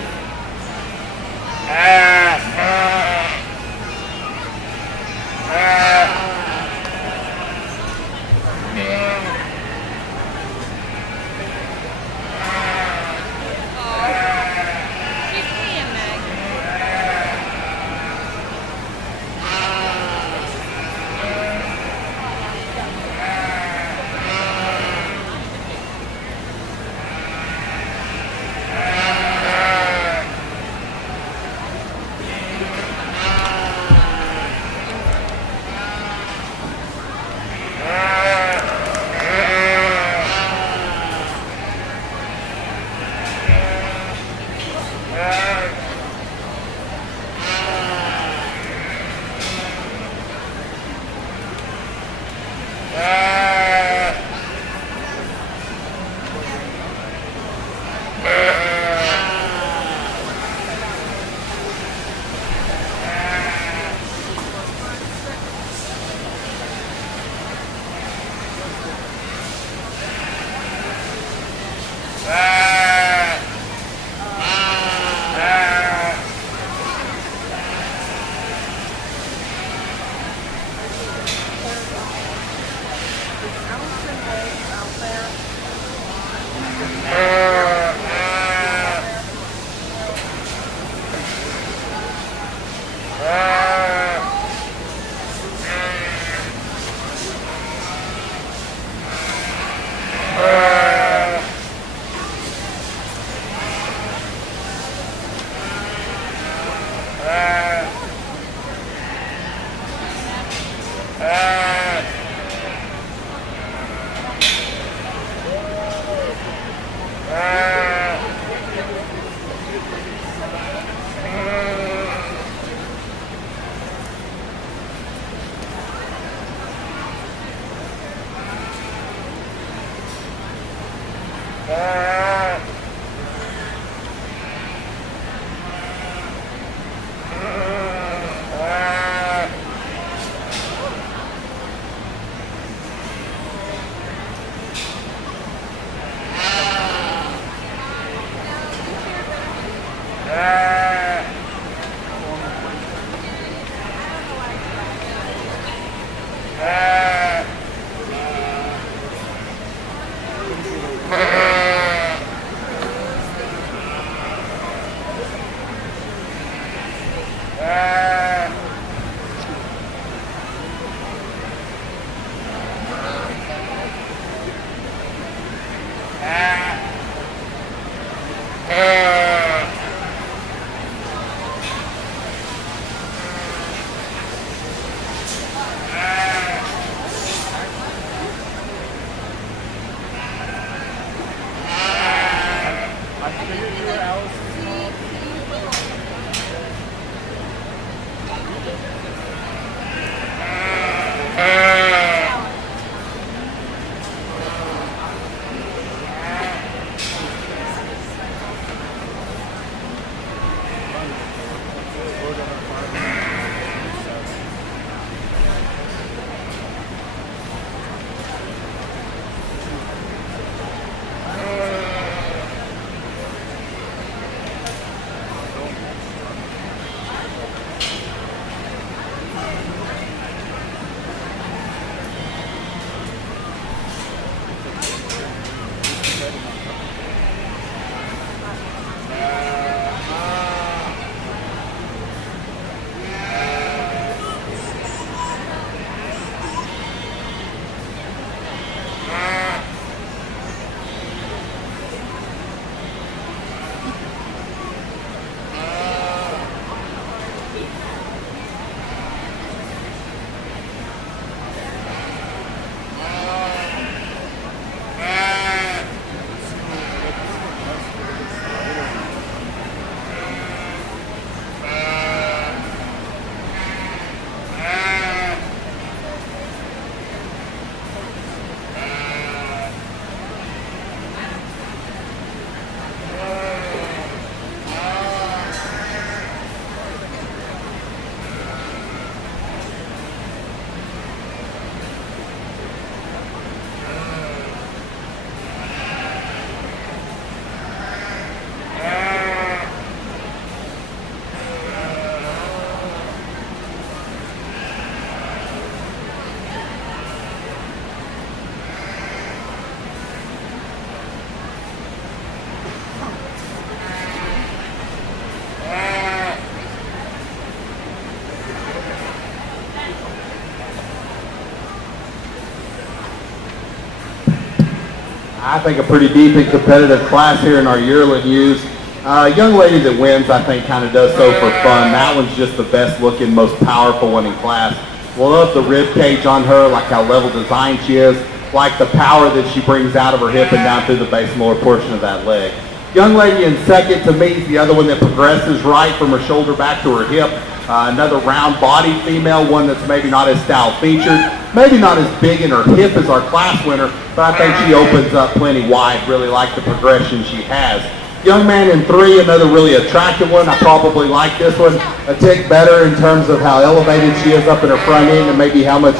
I think a pretty deep and competitive class here in our yearling ewes. Young lady that wins, I think, kind of does so for fun. That one's just the best looking, most powerful one in class. Love the rib cage on her, like how level designed she is, like the power that she brings out of her hip and down through the base and lower portion of that leg. Young lady in second to me is the other one that progresses right from her shoulder back to her hip. Another round-bodied female, one that's maybe not as style-featured, maybe not as big in her hip as our class winner, but I think she opens up plenty wide. Really like the progression she has. Young man in three, another really attractive one. I probably like this one a tick better in terms of how elevated she is up in her front end and maybe how much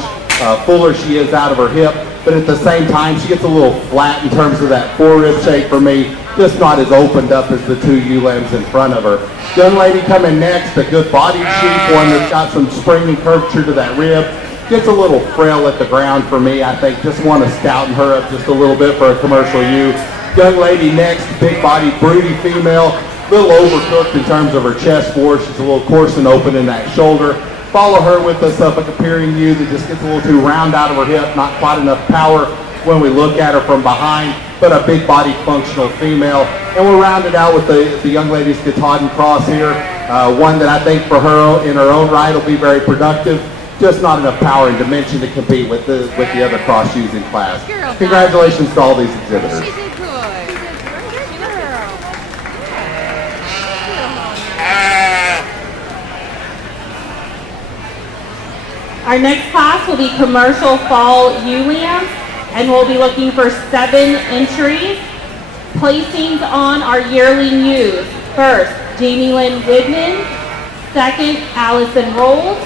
fuller she is out of her hip. But at the same time, she gets a little flat in terms of that four-rib shape for me. Just not as opened up as the two ewe lambs in front of her. Young lady coming next, a good bodied sheep, one that's got some spring and curvature to that rib. Gets a little frail at the ground for me. I think just want to stouten her up just a little bit for a commercial ewe. Young lady next, big-bodied, broody female, a little overcooked in terms of her chest force. She's a little coarse and open in that shoulder. Follow her with us up a comparing ewe that just gets a little too round out of her hip, not quite enough power when we look at her from behind, but a big-bodied functional female. And we'll round it out with the young lady's Katahdin cross here, one that I think for her in her own right will be very productive. Just not enough power and dimension to compete with the other cross ewes in class. Congratulations to all these exhibitors. She did good. Our next class will be commercial fall ewe lambs, and we'll be looking for 7 entries. Placings on our yearling ewes. First, Jamie Lynn Widman. Second, Allison Rolls.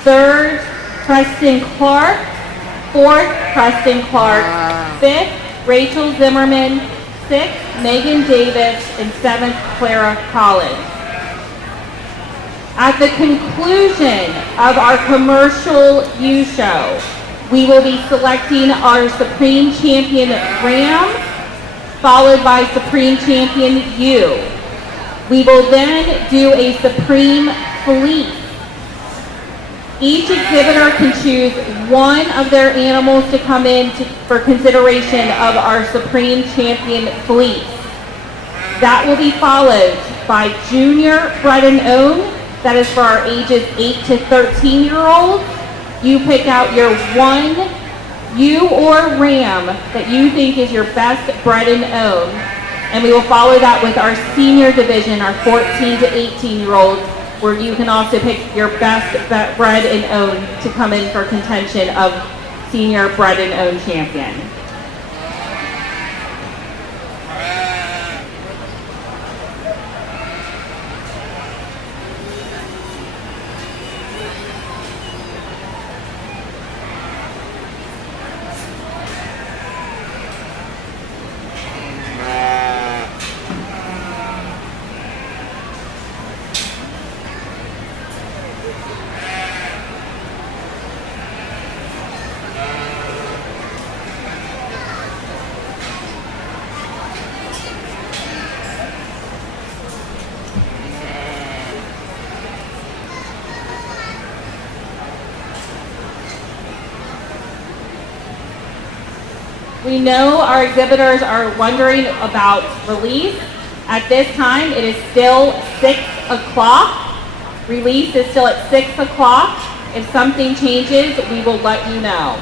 Third, Preston Clark. Fourth, Preston Clark. Fifth, Rachel Zimmerman. Sixth, Megan Davis. And seventh, Clara Collins. At the conclusion of our commercial ewe show, we will be selecting our Supreme Champion Ram, followed by Supreme Champion ewe. We will then do a Supreme Fleece. Each exhibitor can choose one of their animals to come in for consideration of our Supreme Champion Fleece. That will be followed by Junior Bred and Owned. That is for our ages 8 to 13-year-olds. You pick out your one ewe or ram that you think is your best bred and owned. And we will follow that with our senior division, our 14 to 18-year-olds, where you can also pick your best bred and owned to come in for contention of senior bred and owned champion. We know our exhibitors are wondering about release. At this time, it is still 6 o'clock. Release is still at 6 o'clock. If something changes, we will let you know.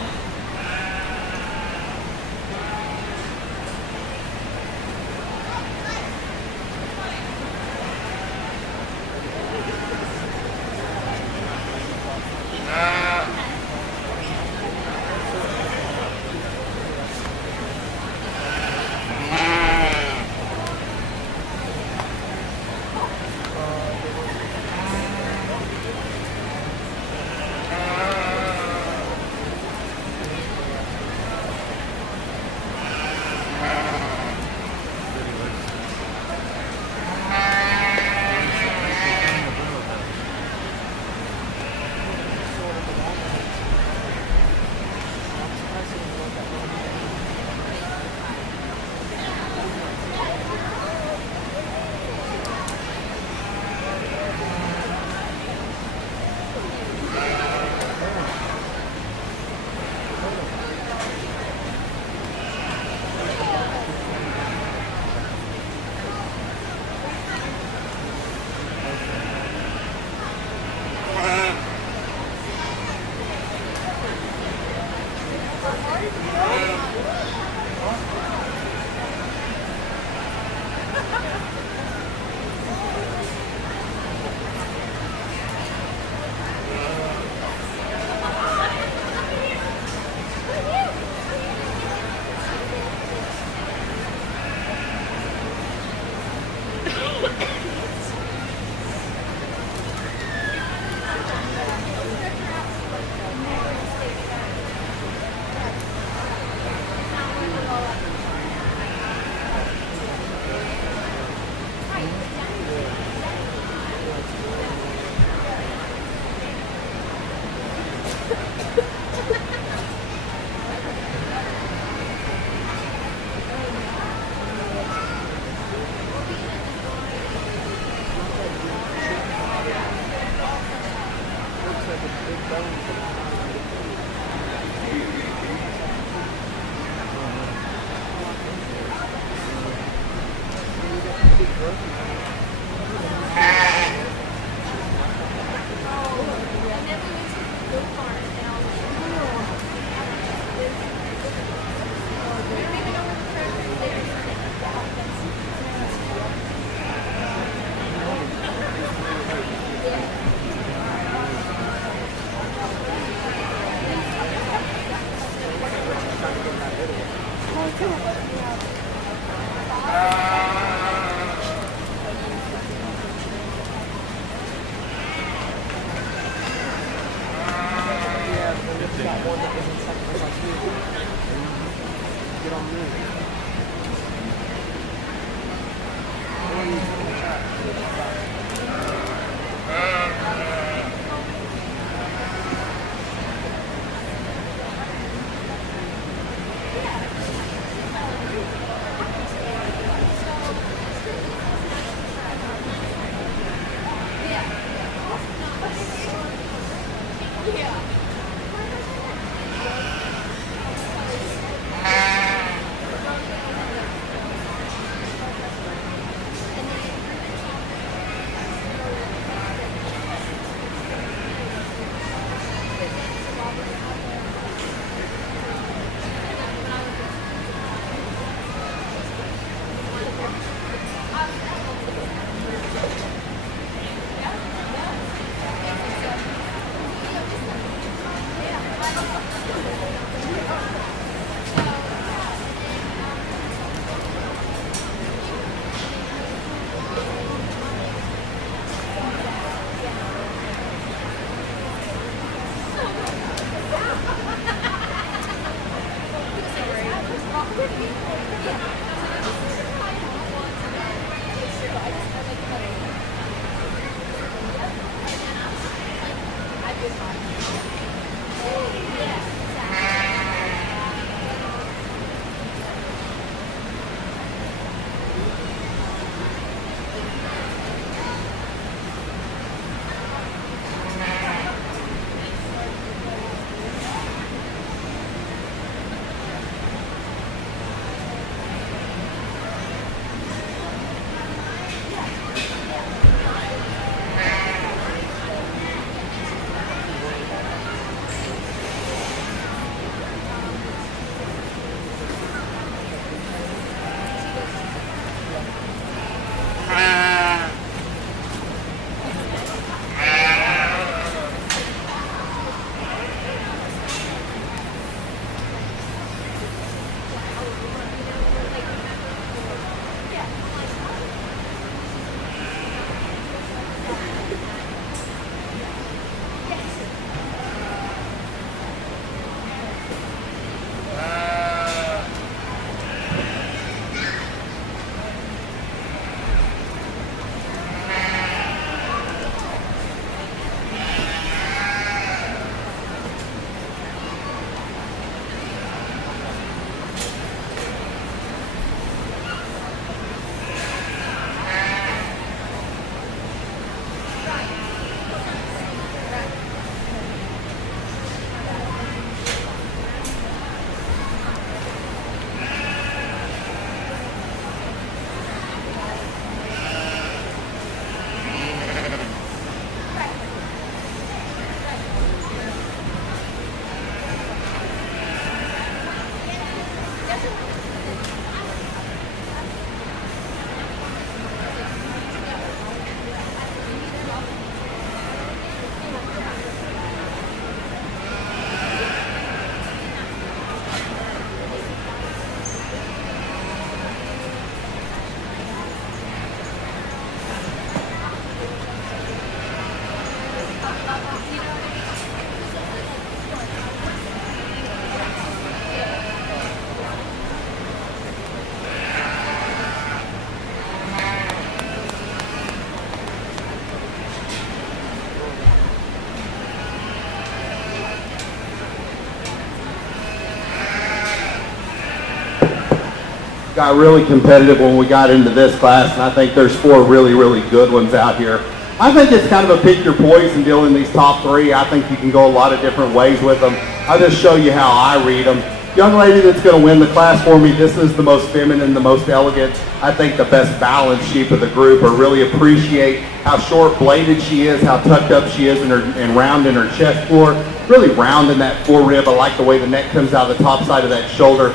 got really competitive when we got into this class, and I think there's 4 really, really good ones out here. I think it's kind of a pick your poison deal in these top 3. I think you can go a lot of different ways with them. I'll just show you how I read them. Young lady that's going to win the class for me, this is the most feminine, the most elegant, I think the best balanced sheep of the group. I really appreciate how short bladed she is, how tucked up she is and round in her chest floor. Really round in that forerib. I like the way the neck comes out of the top side of that shoulder.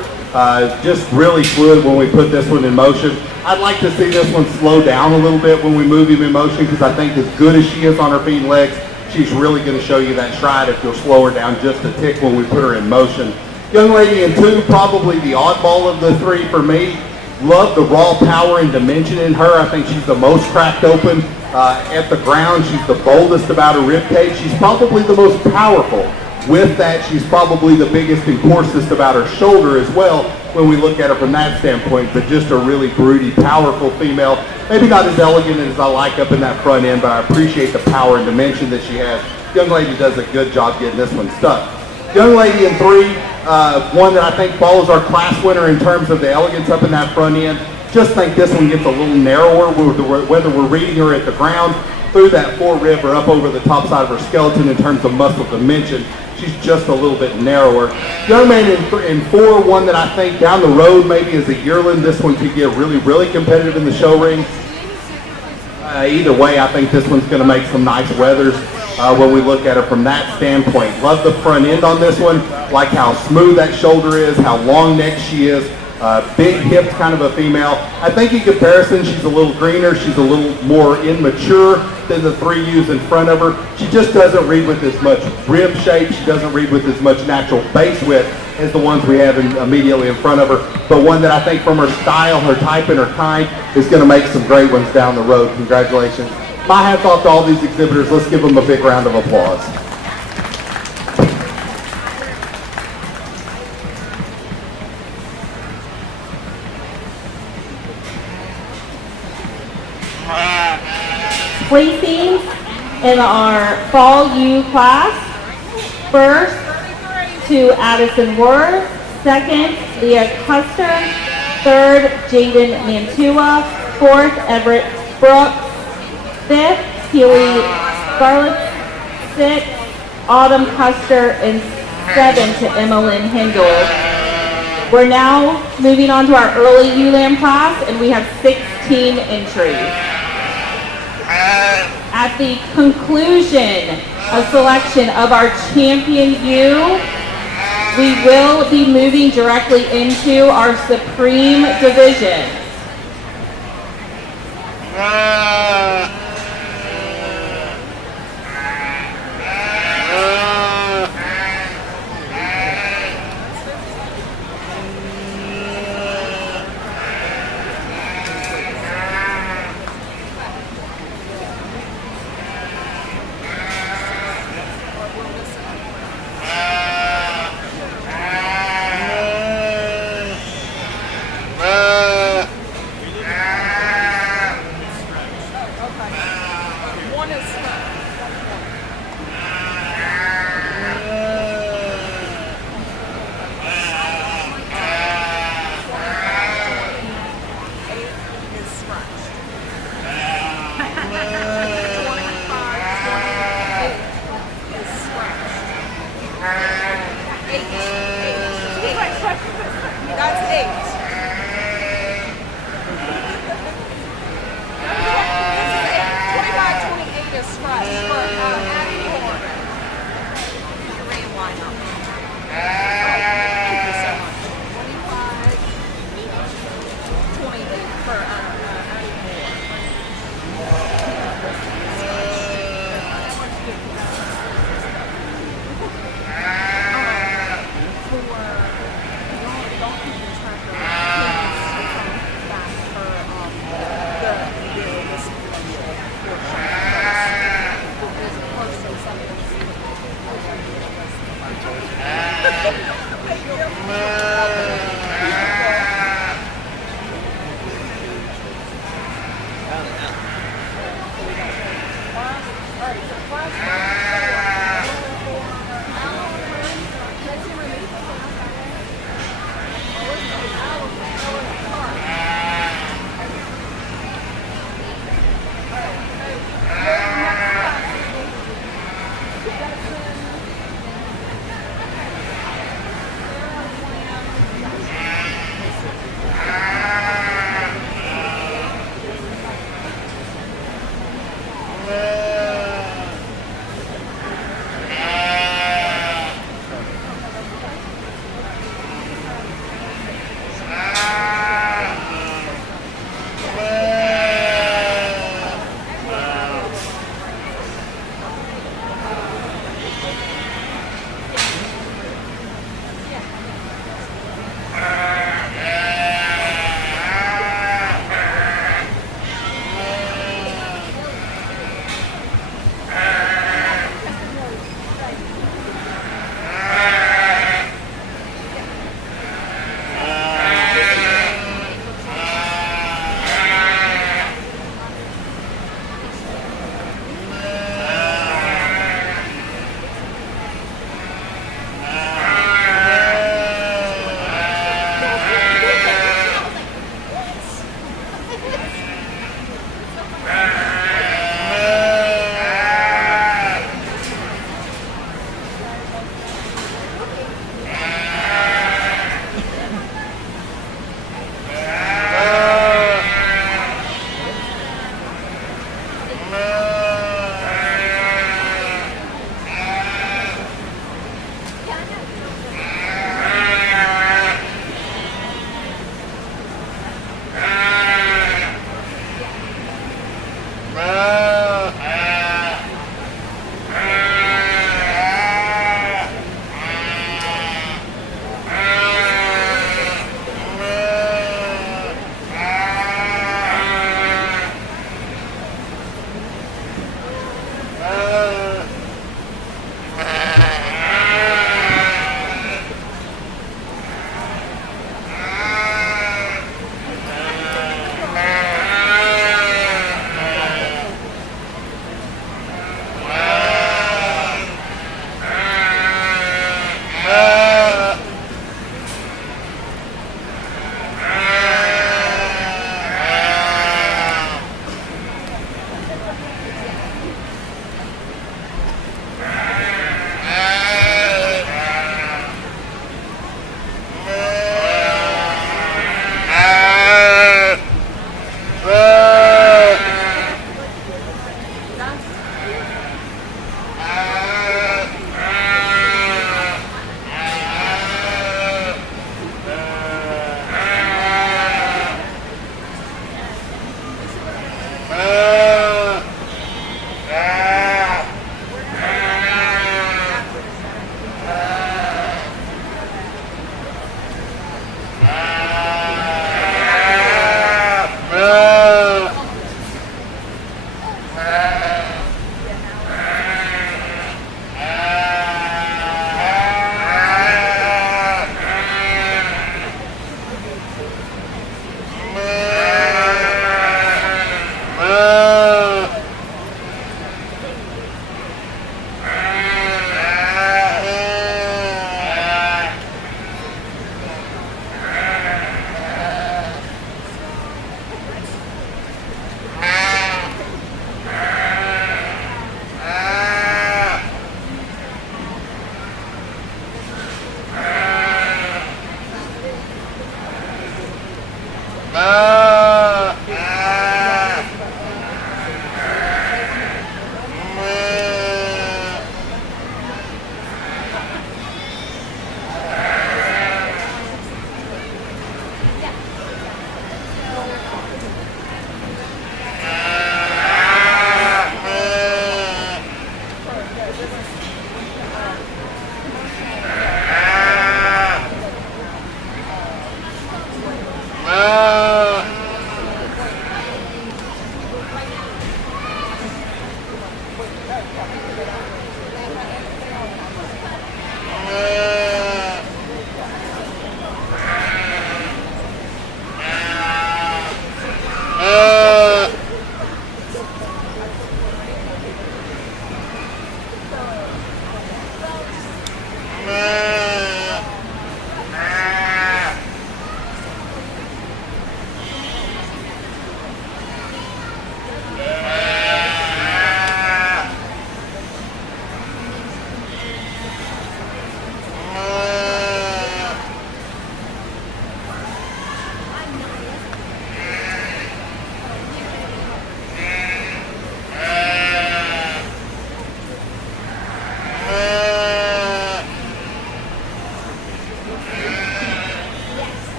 Just really fluid when we put this one in motion. I'd like to see this one slow down a little bit when we move him in motion, because I think as good as she is on her feet and legs, she's really going to show you that stride if you'll slow her down just a tick when we put her in motion. Young lady in 2, probably the oddball of the 3 for me. Love the raw power and dimension in her. I think she's the most cracked open at the ground. She's the boldest about her rib cage. She's probably the most powerful. With that, she's probably the biggest and coarsest about her shoulder as well when we look at her from that standpoint, but just a really broody, powerful female. Maybe not as elegant as I like up in that front end, but I appreciate the power and dimension that she has. Young lady does a good job getting this one stuck. Young lady in 3, one that I think follows our class winner in terms of the elegance up in that front end. Just think this one gets a little narrower whether we're reading her at the ground, through that forerib, or up over the top side of her skeleton in terms of muscle dimension. She's just a little bit narrower. Young man in 4, one that I think down the road maybe as a yearling, this one could get really, really competitive in the show ring. Either way, I think this one's going to make some nice weathers when we look at her from that standpoint. Love the front end on this one, like how smooth that shoulder is, how long neck she is. Big hips kind of a female. I think in comparison she's a little greener, she's a little more immature than the 3 ewes in front of her. She just doesn't read with as much rib shape, she doesn't read with as much natural base width as the ones we have immediately in front of her. But one that I think from her style, her type, and her kind is going to make some great ones down the road. Congratulations. My hats off to all these exhibitors. Let's give them a big round of applause. Placings in our Fall U class. First to Addison Worth. Second, Leah Custer. Third, Jaden Mantua. Fourth, Everett Brooks. Fifth, Keely Scarlett. Sixth, Autumn Custer. And 7 to Emmeline Hindle. We're now moving on to our early ULAM class, and we have 16 entries. At the conclusion of selection of our champion U, we will be moving directly into our Supreme Division.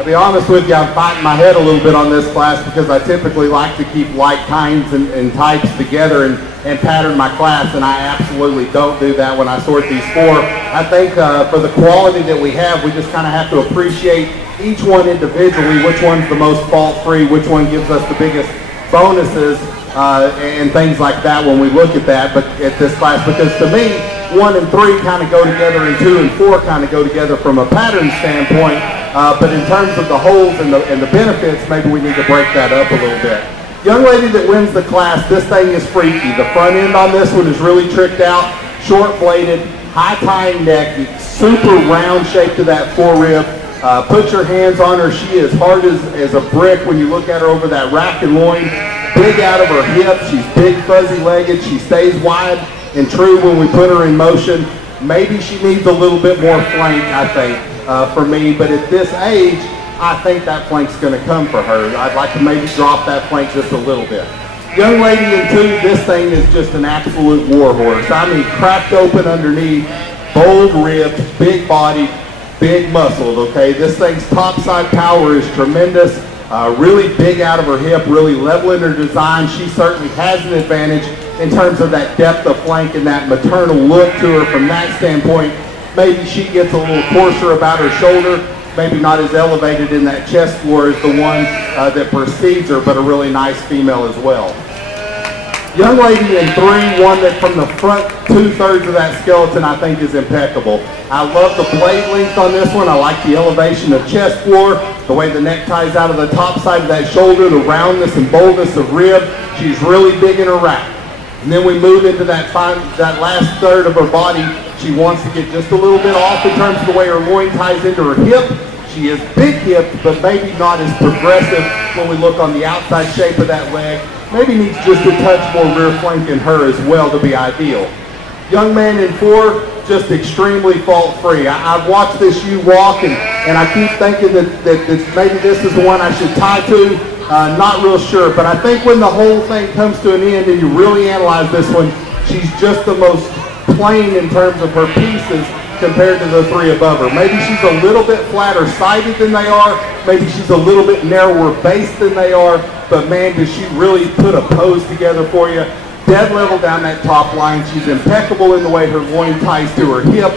I'll be honest with you, I'm fighting my head a little bit on this class because I typically like to keep like kinds and types together and pattern my class, and I absolutely don't do that when I sort these four. I think for the quality that we have, we just kind of have to appreciate each one individually, which one's the most fault-free, which one gives us the biggest bonuses, and things like that when we look at that. But at this class, because to me, 1 and 3 kind of go together, and 2 and 4 kind of go together from a pattern standpoint. But in terms of the holes and the benefits, maybe we need to break that up a little bit. Young lady that wins the class, this thing is freaky. The front end on this one is really tricked out, short-bladed, high-tying neck, super round shape to that forerib. Put your hands on her. She is hard as a brick when you look at her over that rack and loin. Big out of her hip. She's big, fuzzy-legged. She stays wide and true when we put her in motion. Maybe she needs a little bit more flank, I think, for me. But at this age, I think that flank's going to come for her. I'd like to maybe drop that flank just a little bit. Young lady in 2, this thing is just an absolute war horse. I mean, cracked open underneath, bold ribs, big body, big muscled, okay? This thing's topside power is tremendous. Really big out of her hip, really level in her design. She certainly has an advantage in terms of that depth of flank and that maternal look to her from that standpoint. Maybe she gets a little coarser about her shoulder, maybe not as elevated in that chest floor as the one that precedes her, but a really nice female as well. Young lady in 3, one that from the front 2/3 of that skeleton I think is impeccable. I love the blade length on this one. I like the elevation of chest floor, the way the neck ties out of the top side of that shoulder, the roundness and boldness of rib. She's really big in her rack. And then we move into that last third of her body. She wants to get just a little bit off in terms of the way her loin ties into her hip. She is big hipped, but maybe not as progressive when we look on the outside shape of that leg. Maybe needs just a touch more rear flank in her as well to be ideal. Young man in 4, just extremely fault-free. I've watched this ewe walk, and I keep thinking that maybe this is the one I should tie to. Not real sure, but I think when the whole thing comes to an end and you really analyze this one, she's just the most plain in terms of her pieces compared to the 3 above her. Maybe she's a little bit flatter sided than they are. Maybe she's a little bit narrower based than they are. But man, does she really put a pose together for you. Dead level down that top line. She's impeccable in the way her loin ties to her hip.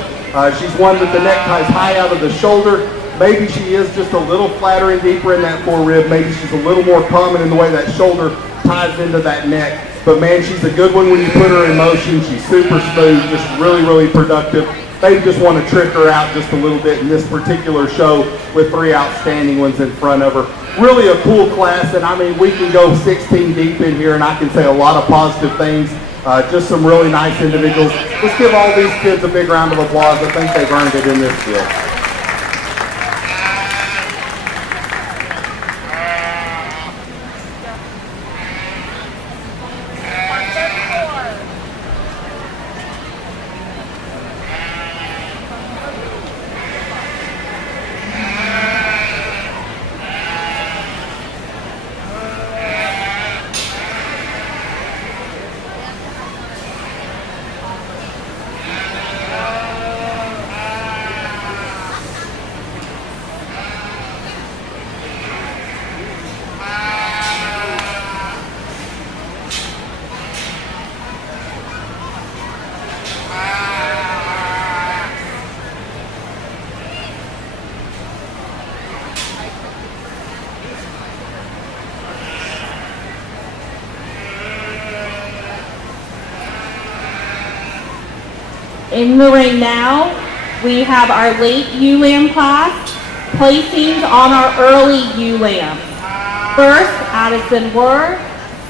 She's one that the neck ties high out of the shoulder. Maybe she is just a little flatter and deeper in that forerib. Maybe she's a little more common in the way that shoulder ties into that neck. But man, she's a good one when you put her in motion. She's super smooth, just really, really productive. Maybe just want to trick her out just a little bit in this particular show with 3 outstanding ones in front of her. Really a cool class, and I mean, we can go 16 deep in here, and I can say a lot of positive things. Just some really nice individuals. Let's give all these kids a big round of applause. I think they've earned it in this field. In the ring now, we have our late ewe lamb class, placings on our early ewe lambs. First, Addison Ward.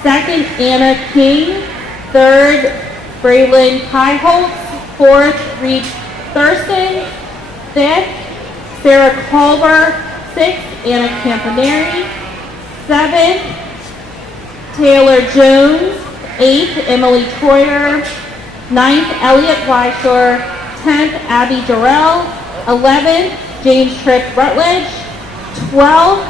Second, Anna King. Third, Braylon Kaiholtz. Fourth, Reed Thurston. Fifth, Sarah Culver. Sixth, Anna Campaneri. Seventh, Taylor Jones. Eighth, Emily Troyer. 9th, Elliot Weishor. 10th, Abby Durrell. 11th, James Tripp Rutledge. 12th,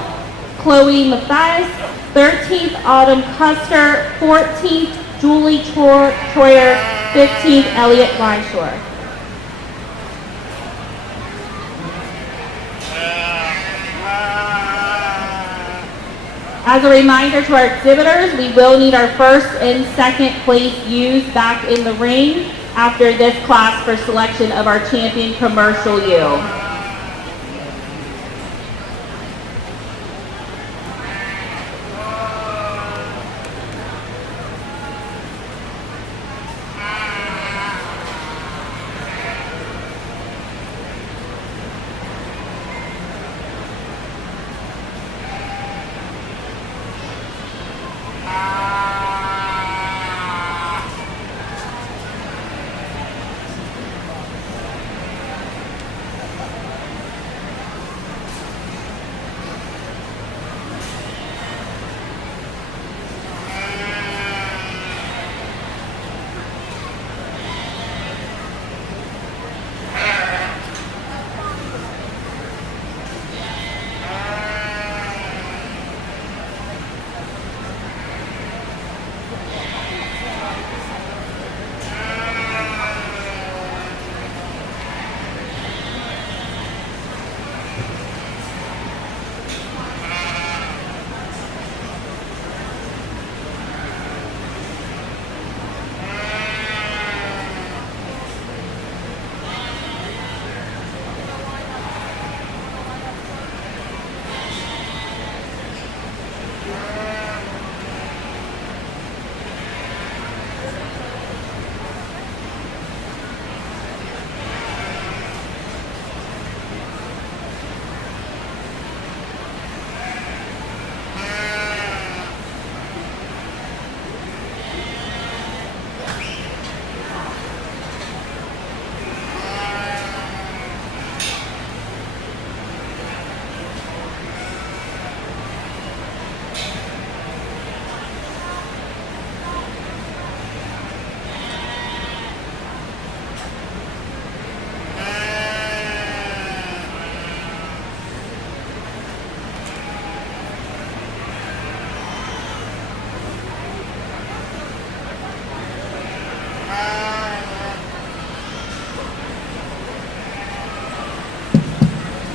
Chloe Mathias. 13th, Autumn Custer. 14th, Julie Troyer. 15th, Elliot Weishor. As a reminder to our exhibitors, we will need our first and second place ewes back in the ring after this class for selection of our champion commercial ewe.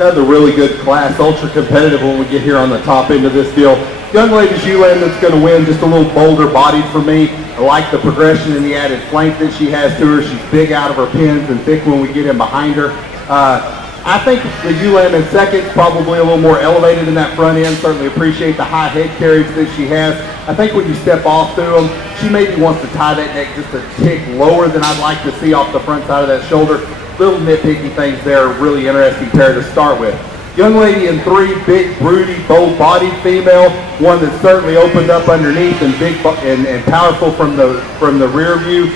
Another really good class, ultra competitive when we get here on the top end of this deal. Young lady's ewe-lamb that's going to win, just a little bolder bodied for me. I like the progression and the added flank that she has to her. She's big out of her pins and thick when we get in behind her. I think the ewe-lamb in second is probably a little more elevated in that front end. Certainly appreciate the high head carriage that she has. I think when you step off through them, she maybe wants to tie that neck just a tick lower than I'd like to see off the front side of that shoulder. Little nitpicky things there, really interesting pair to start with. Young lady in three, big, broody, bold-bodied female, one that's certainly opened up underneath and big and powerful from the rear view.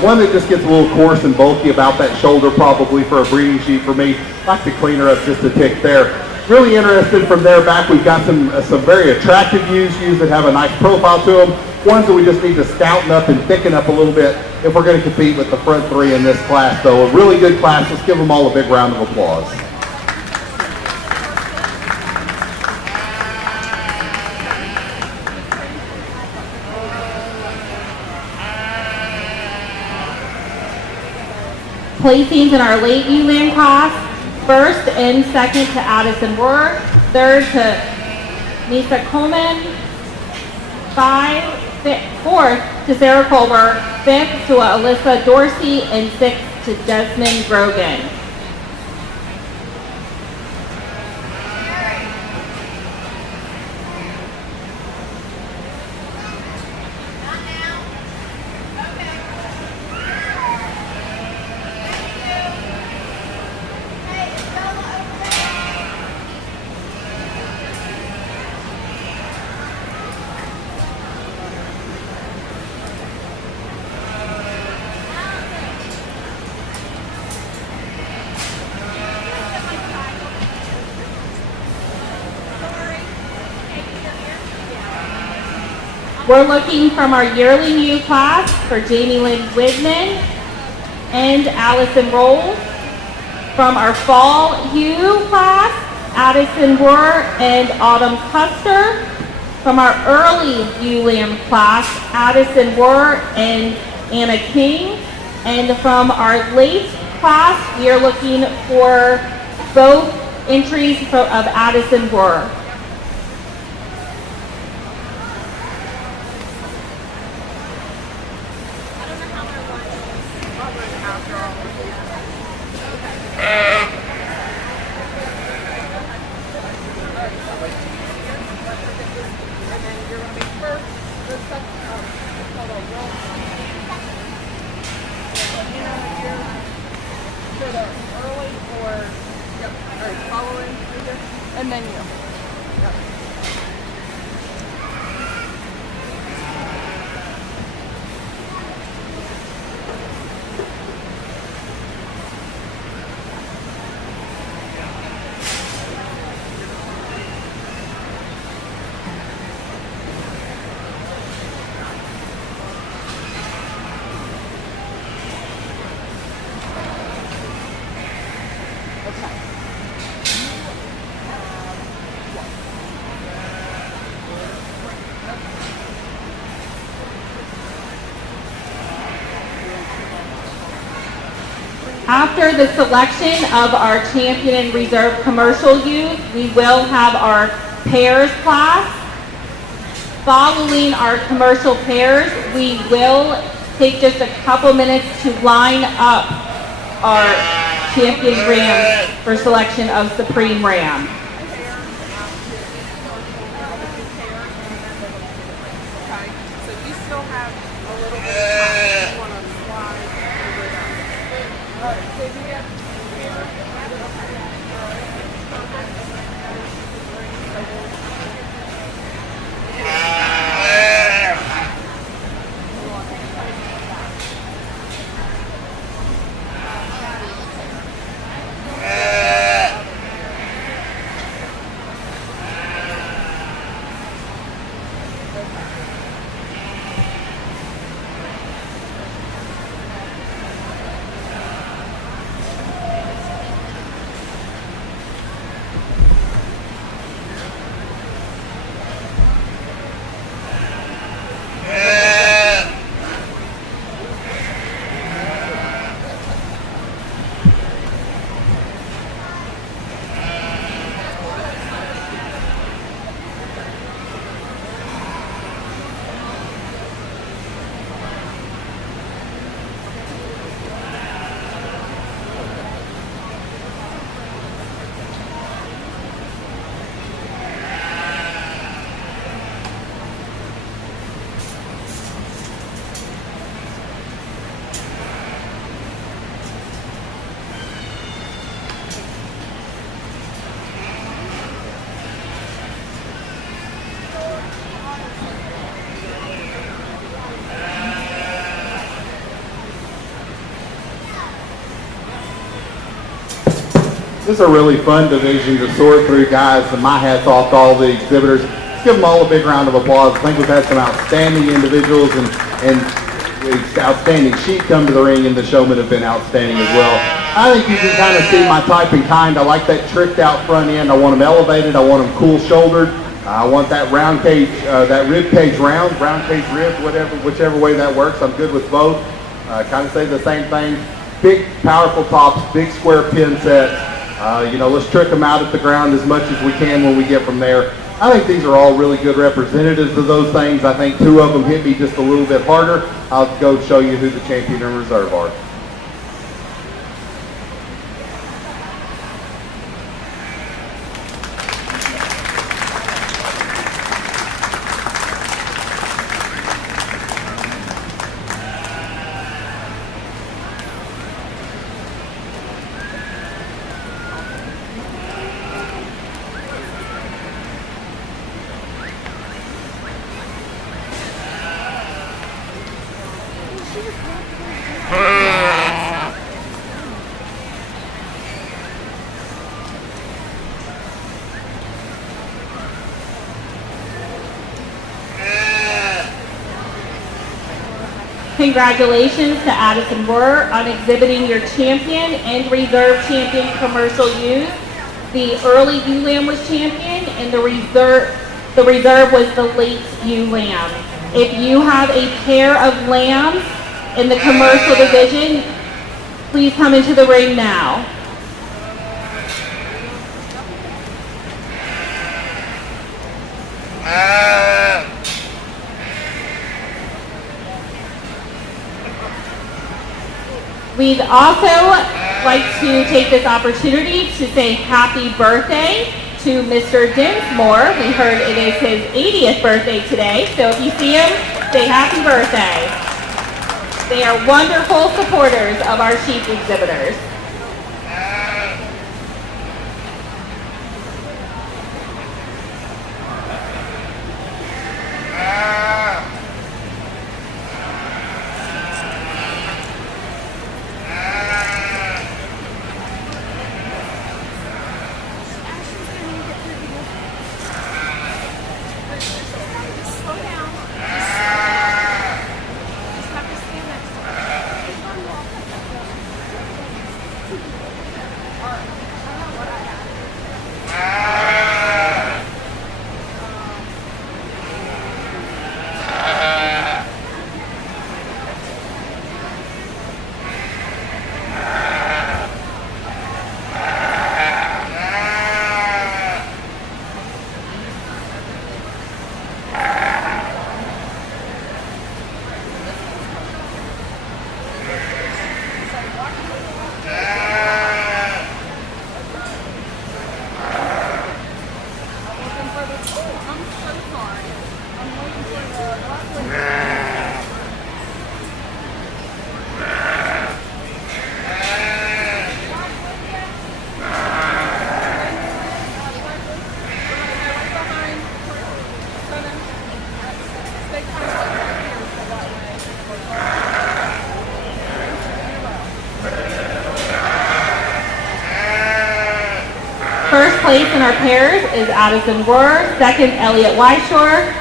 One that just gets a little coarse and bulky about that shoulder, probably for a breeding sheep for me. Like to clean her up just a tick there. Really interested from there back. We've got some very attractive ewes that have a nice profile to them. Ones that we just need to stouten up and thicken up a little bit if we're going to compete with the front three in this class. So a really good class. Let's give them all a big round of applause. Placings in our late ewe-lamb class. First and second to Addison Rohr. Third to Nisa Coleman. Fourth to Sarah Culver. Fifth to Alyssa Dorsey. And sixth to Desmond Grogan. We're looking from our yearling ewe class for Jamie Lynn Widman and Allison Rolls. From our fall ewe class, Addison Rohr and Autumn Custer. From our early ewe-lamb class, Addison Rohr and Anna King. And from our late class, we are looking for both entries of Addison Rohr. after all of these. And then you're going to be first, the second, it's called a roll. So, you know, if you're to the early or, yep, all right, follow in right here, and then you. Yep. After the selection of our champion and reserve commercial youth, we will have our pairs class. Following our commercial pairs, we will take just a couple minutes to line up our champion rams for selection of Supreme Ram. Okay, so you still have a little bit of time if you want to slide over that. All right, so you have This is a really fun division to sort through, guys, and my hat's off to all the exhibitors. Let's give them all a big round of applause. I think we've had some outstanding individuals and outstanding sheep come to the ring, and the showmen have been outstanding as well. I think you can kind of see my type and kind. I like that tricked out front end. I want them elevated. I want them cool shouldered. I want that round cage, that rib cage round cage rib, whichever way that works. I'm good with both. Kind of say the same thing. Big, powerful tops, big square pin sets. Let's trick them out at the ground as much as we can when we get from there. I think these are all really good representatives of those things. I think two of them hit me just a little bit harder. I'll go show you who the champion and reserve are. Congratulations to Addison Wurr on exhibiting your champion and reserve champion commercial ewes. The early ewe lamb was champion, and the reserve was the late ewe lamb. If you have a pair of lambs in the commercial division, please come into the ring now. We'd also like to take this opportunity to say happy birthday to Mr. Dinsmore. We heard it is his 80th birthday today, so if you see him, say happy birthday. They are wonderful supporters of our sheep exhibitors. Slow down. Just have to stand next to First place in our pairs is Addison Rohr, second Elliot Wyshore.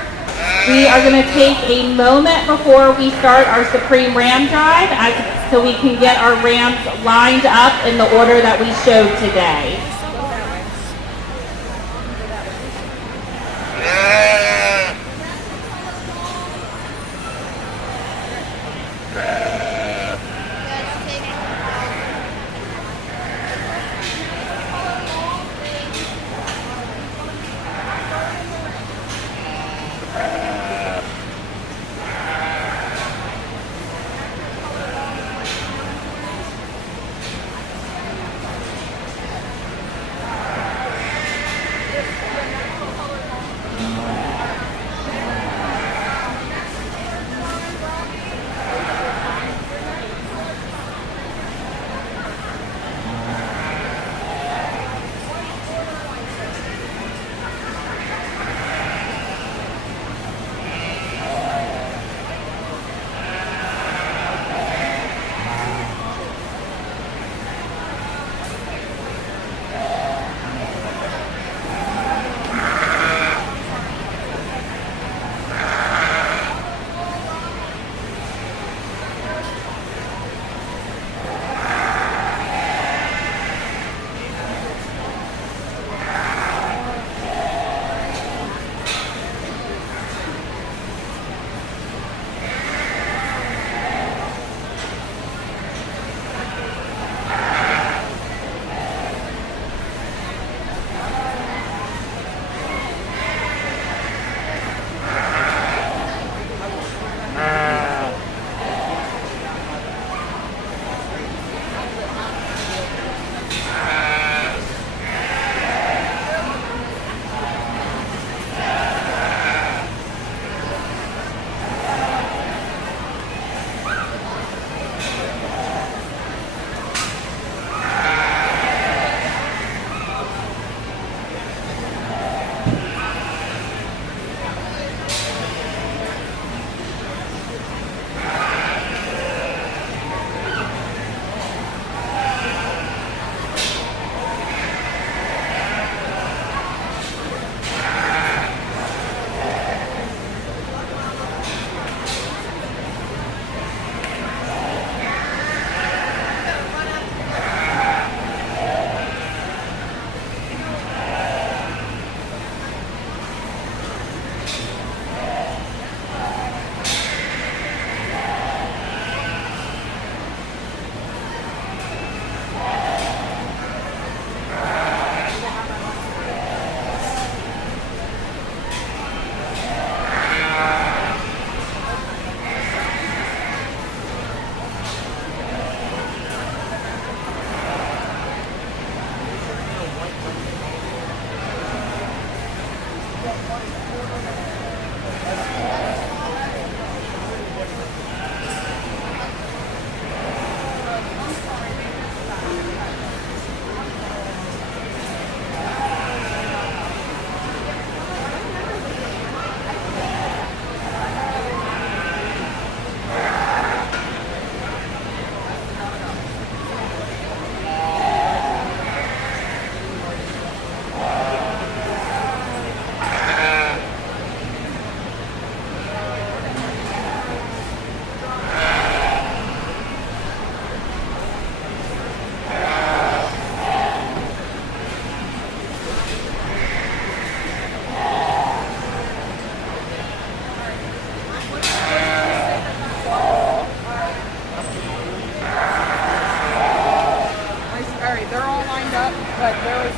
We are going to take a moment before we start our Supreme Ram Drive so we can get our rams lined up in the order that we showed today.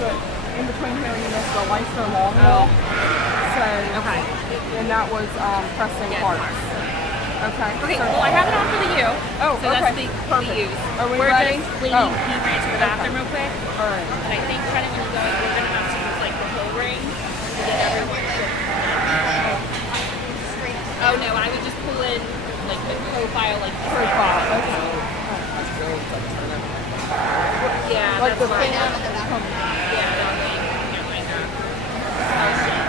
was in between here and this the Leicester long wool. So Okay. and that was Preston Clark's. Okay. Okay, So, well, I have it on for the U. Oh, so that's okay. the Perfect. U's. Are we We're ready? just waiting. Oh. He ran to the bathroom real quick. all right. And I think kind of when you go, we're going to have to use like the whole ring to get everyone to. Oh no, I would just pull in like the profile, like this. Profile. Okay. Yeah, Like that's the right. fan. Yeah, that way you can get like that. Oh shit.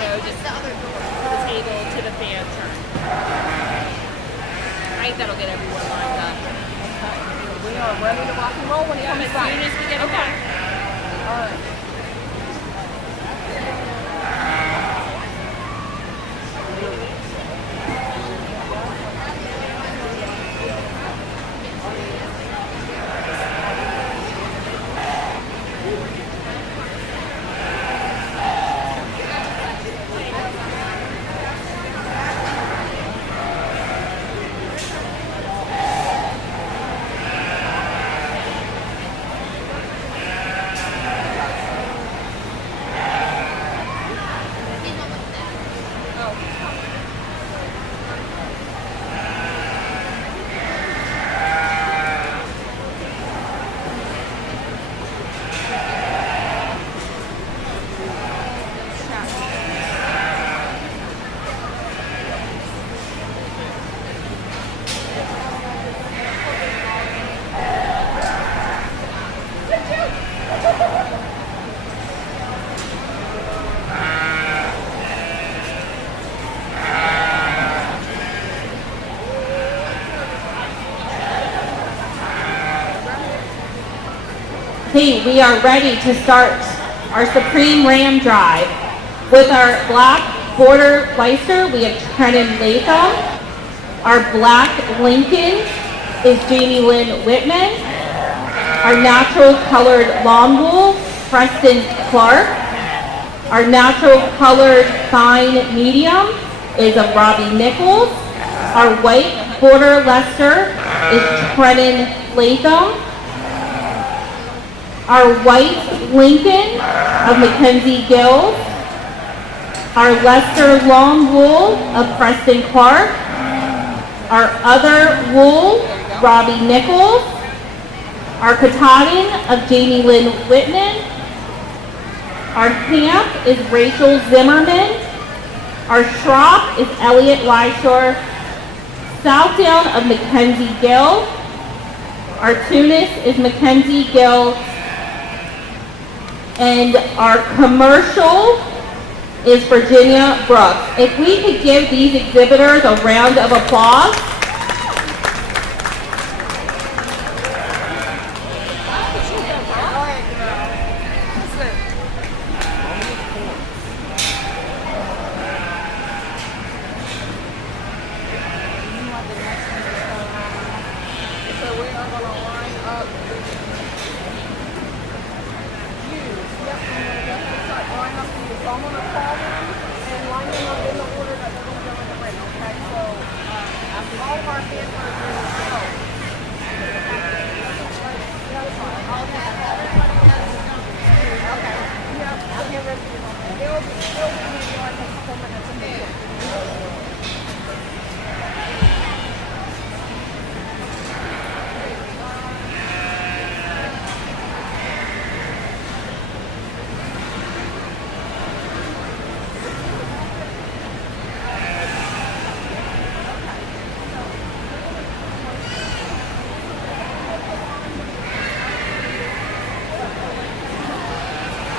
No, just the table to the fan turn. Right, that'll get everyone lined up. We are ready to rock and roll when it Yeah, comes as back. soon as we get it back. All right. Okay, we are ready to start our Supreme Ram Drive. With our black border Leicester, we have Trenton Latham. Our black Lincoln is Jamie Lynn Whitman. Our natural colored lawn wool, Preston Clark. Our natural colored fine medium is of Robbie Nichols. Our white border Leicester is Trenton Latham. Our white Lincoln of Mackenzie Gill. Our Leicester long wool of Preston Clark. Our other wool, Robbie Nichols. Our Katahdin of Jamie Lynn Whitman. Our Camp is Rachel Zimmerman. Our Schrock is Elliot Wyshore. Southdown of Mackenzie Gill. Our Tunis is Mackenzie Gill. And our commercial is Virginia Brooks. If we could give these exhibitors a round of applause.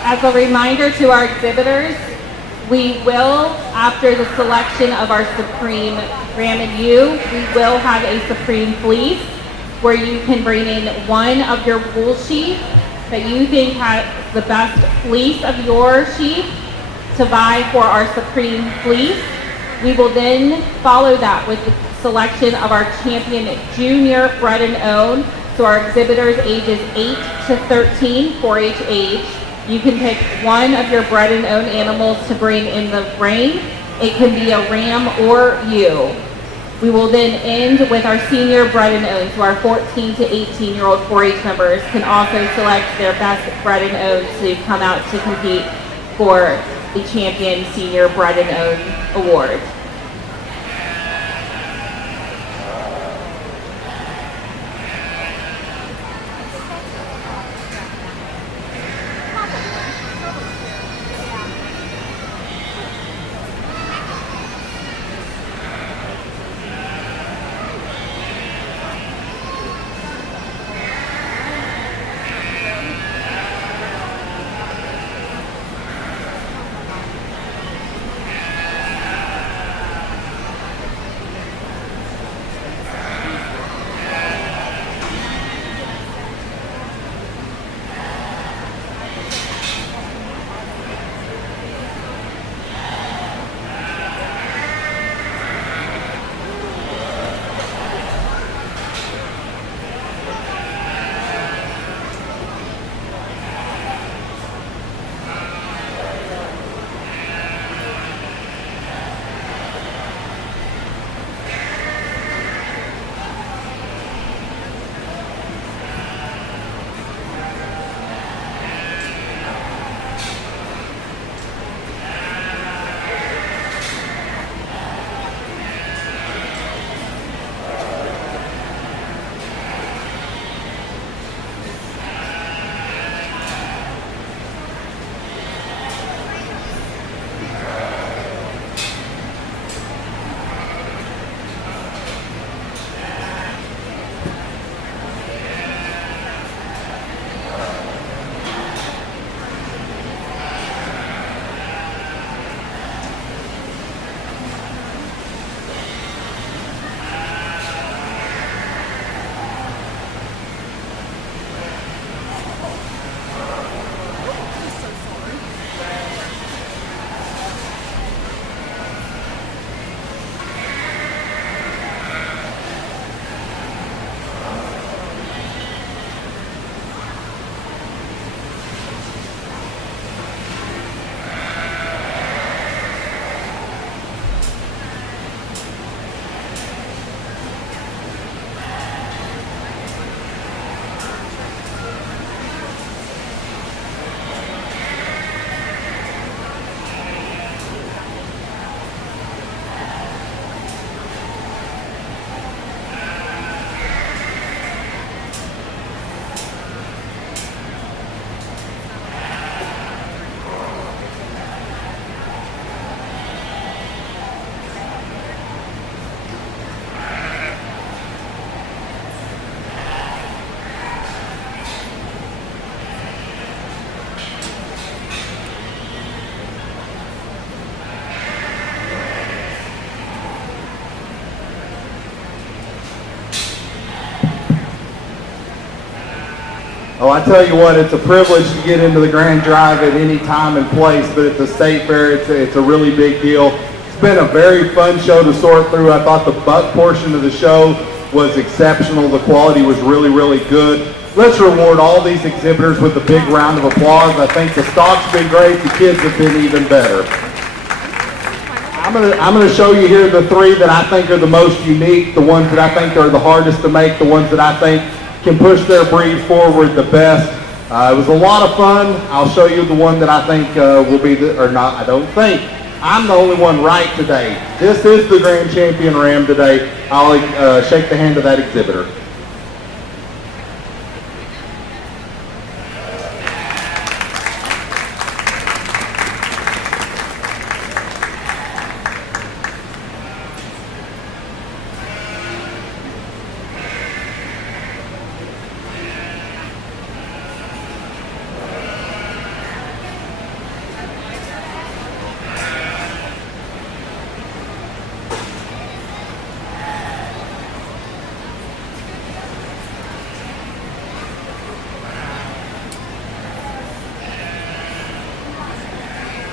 As a reminder to our exhibitors, we will, after the selection of our Supreme Ram and U, we will have a Supreme Fleece where you can bring in one of your wool sheep that you think has the best fleece of your sheep to buy for our Supreme Fleece. We will then follow that with the selection of our Champion Junior Bred and Owned. So our exhibitors ages 8 to 13, 4-H age. You can pick one of your bred and owned animals to bring in the ring. It can be a ram or ewe. We will then end with our senior bred and owned. So our 14 to 18-year-old 4-H members can also select their best bred and owned to come out to compete for the Champion Senior Bred and Owned Award. Oh, I tell you what, it's a privilege to get into the Grand Drive at any time and place, but at the State Fair, it's a really big deal. It's been a very fun show to sort through. I thought the buck portion of the show was exceptional. The quality was really, really good. Let's reward all these exhibitors with a big round of applause. I think the stock's been great. The kids have been even better. I'm gonna show you here the three that I think are the most unique, the ones that I think are the hardest to make, the ones that I think can push their breed forward the best. It was a lot of fun. I'll show you the one that I think will be I don't think. I'm the only one right today. This is the Grand Champion Ram today. I'll shake the hand of that exhibitor.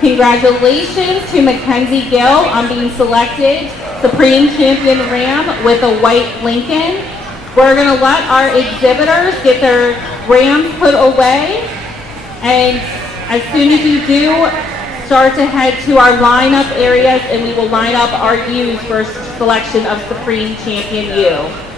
Congratulations to Mackenzie Gill on being selected Supreme Champion Ram with a white Lincoln. We're going to let our exhibitors get their rams put away, and as soon as you do, start to head to our lineup areas, and we will line up our U's for selection of Supreme Champion U.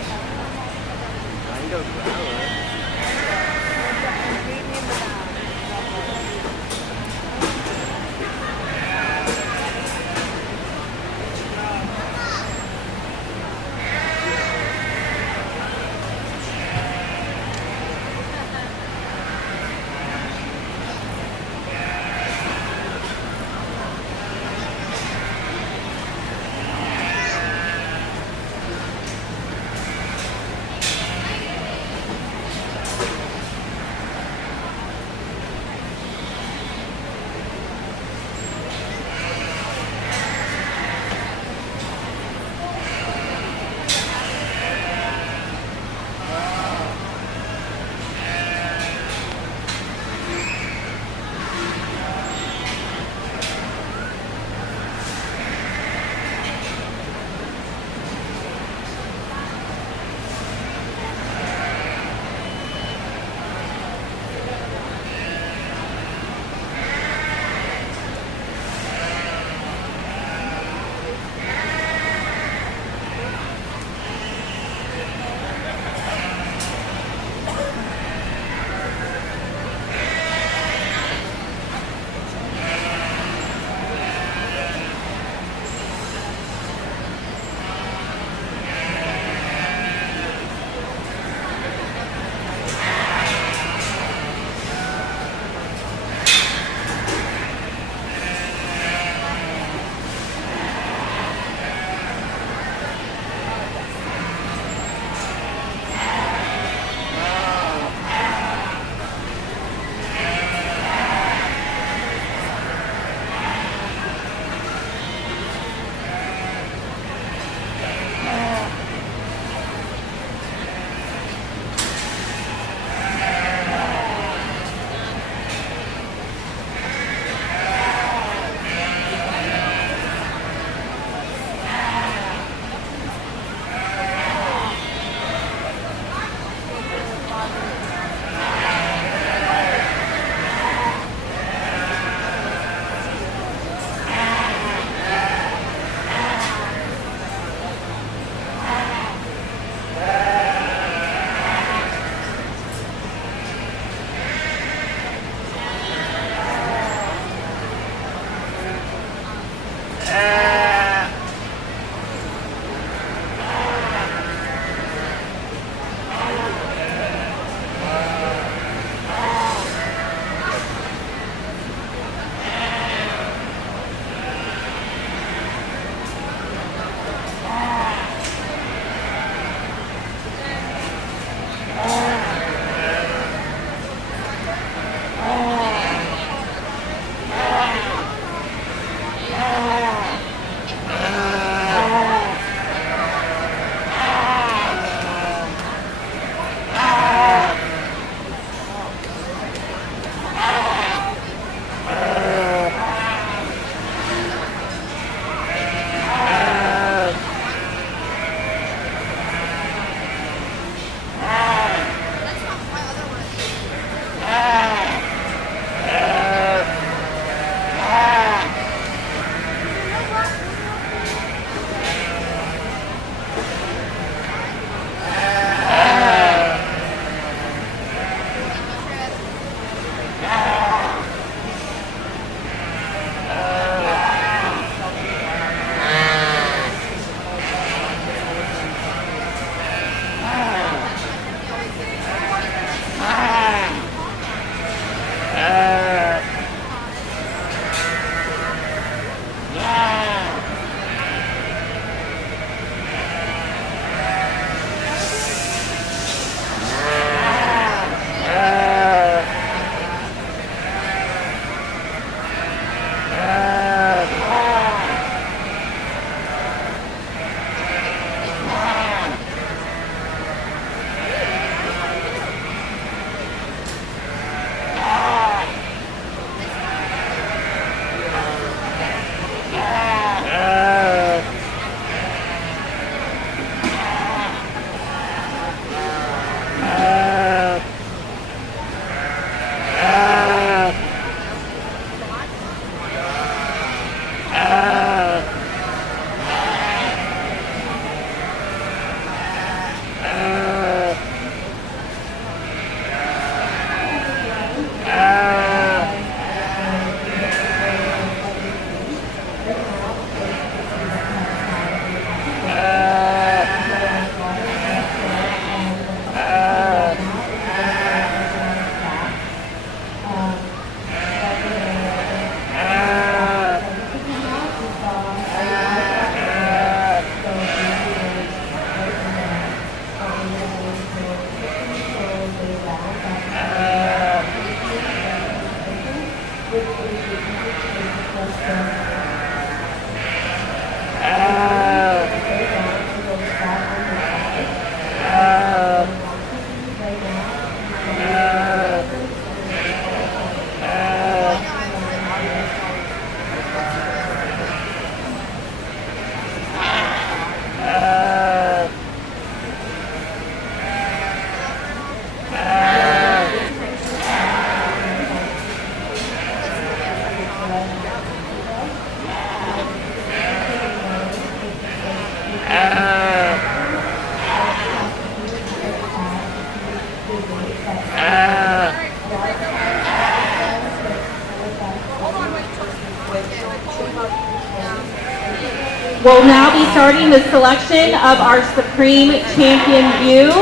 We'll now be starting the selection of our Supreme Champion View.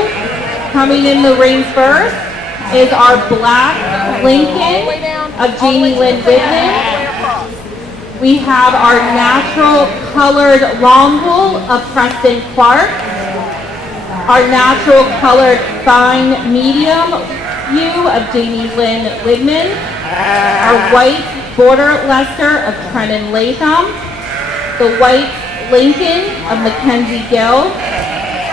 Coming in the ring first is our Black Lincoln of Jamie Lynn Whitman. We have our Natural Colored Long Wool of Preston Clark. Our Natural Colored Fine Medium View of Jamie Lynn Whitman. Our White Border Leicester of Trenton Latham. The White Lincoln of Mackenzie Gill.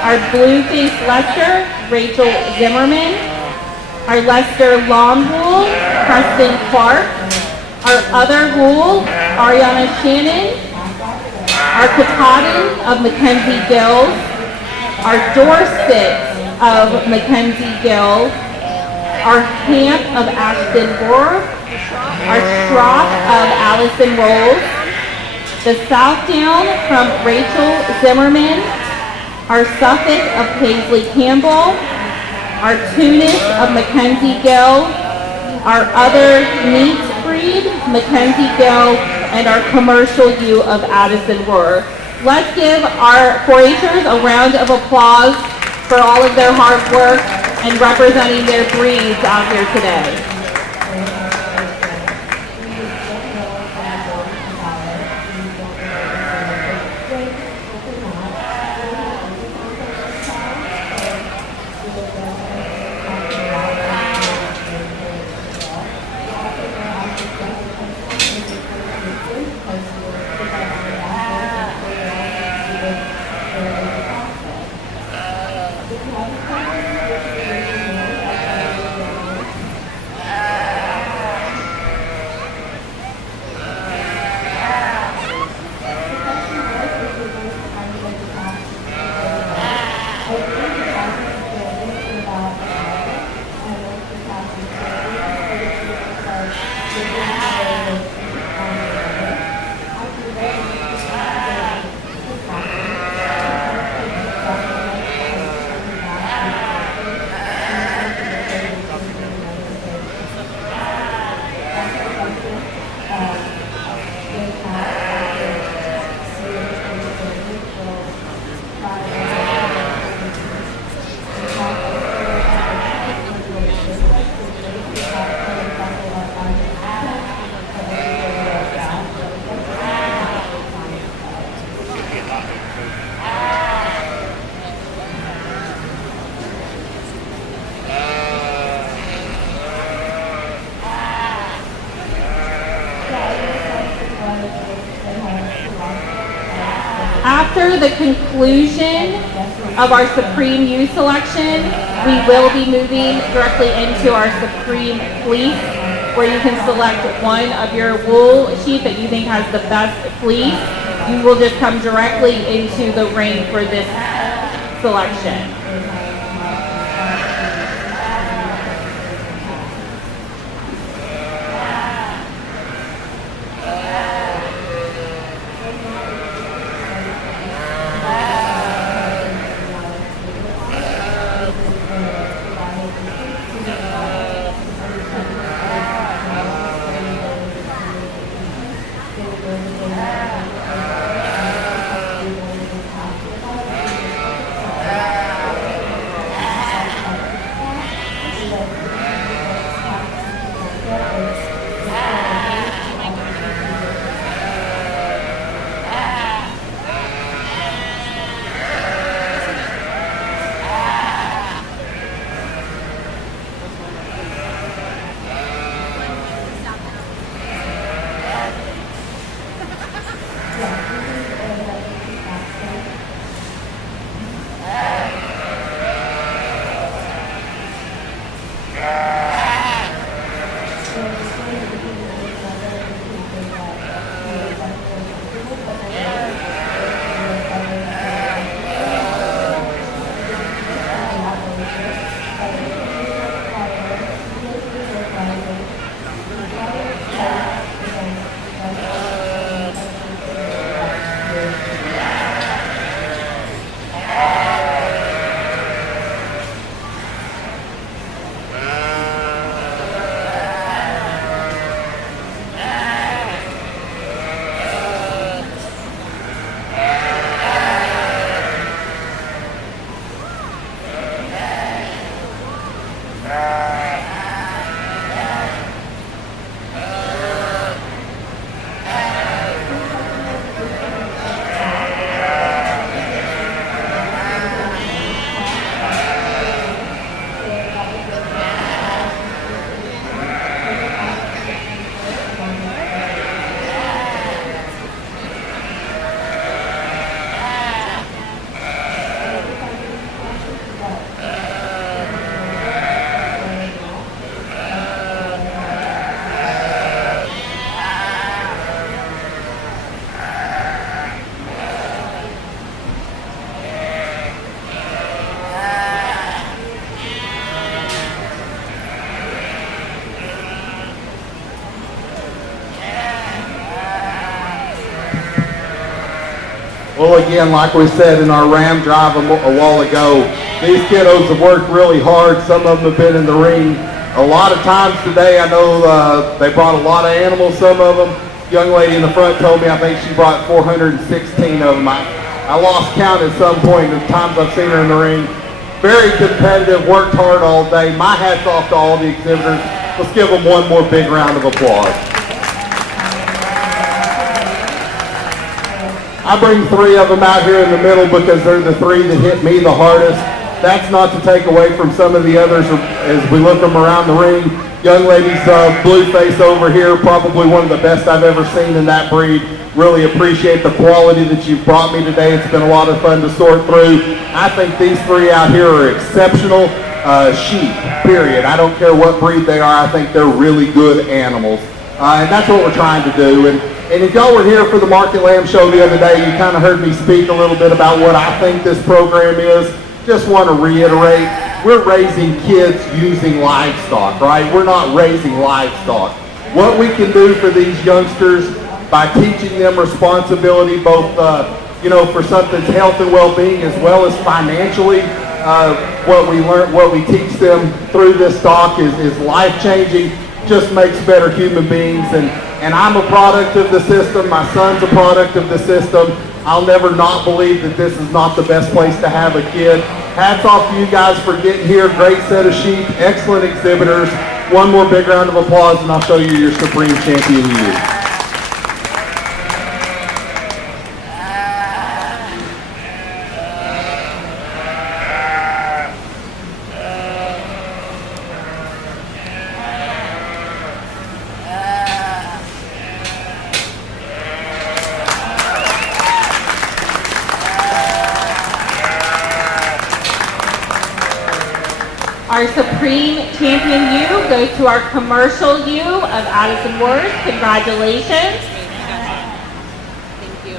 Our Blue Face Leicester, Rachel Zimmerman. Our Leicester Lawn Wool, Preston Clark. Our other wool, Ariana Shannon. Our Katahdin of Mackenzie Gill. Our Dorset of Mackenzie Gill. Our Hamp of Ashton Bohr. Our Strop of Allison Rolls. The Southdown from Rachel Zimmerman. Our Suffolk of Paisley Campbell. Our Tunis of Mackenzie Gill. Our other neat breed, Mackenzie Gill, and our commercial ewe of Addison Rohr. Let's give our 4-H'ers a round of applause for all of their hard work and representing their breeds out here today. After the conclusion of our Supreme Ewe selection, we will be moving directly into our Supreme Fleece, where you can select one of your wool sheep that you think has the best fleece. You will just come directly into the ring for this selection. Well, again, like we said in our Ram Drive a while ago, these kiddos have worked really hard. Some of them have been in the ring a lot of times today. I know they brought a lot of animals, some of them. Young lady in the front told me I think she brought 416 of them. I lost count at some point of times I've seen her in the ring. Very competitive, worked hard all day. My hat's off to all the exhibitors. Let's give them one more big round of applause. I bring three of them out here in the middle because they're the three that hit me the hardest. That's not to take away from some of the others as we look them around the ring. Young lady's blue face over here, probably one of the best I've ever seen in that breed. Really appreciate the quality that you've brought me today. It's been a lot of fun to sort through. I think these three out here are exceptional sheep, period. I don't care what breed they are. I think they're really good animals. And that's what we're trying to do. And if y'all were here for the Market Lamb Show the other day, you kind of heard me speak a little bit about what I think this program is. Just want to reiterate, we're raising kids using livestock, right? We're not raising livestock. What we can do for these youngsters by teaching them responsibility, both for something's health and well-being, as well as financially, what we teach them through this stock is life-changing. Just makes better human beings, and I'm a product of the system. My son's a product of the system. I'll never not believe that this is not the best place to have a kid. Hats off to you guys for getting here. Great set of sheep, excellent exhibitors. One more big round of applause, and I'll show you your Supreme Champion ewe. Our Supreme Champion ewe goes to our commercial ewe of Addison Worth. Congratulations. Thank you.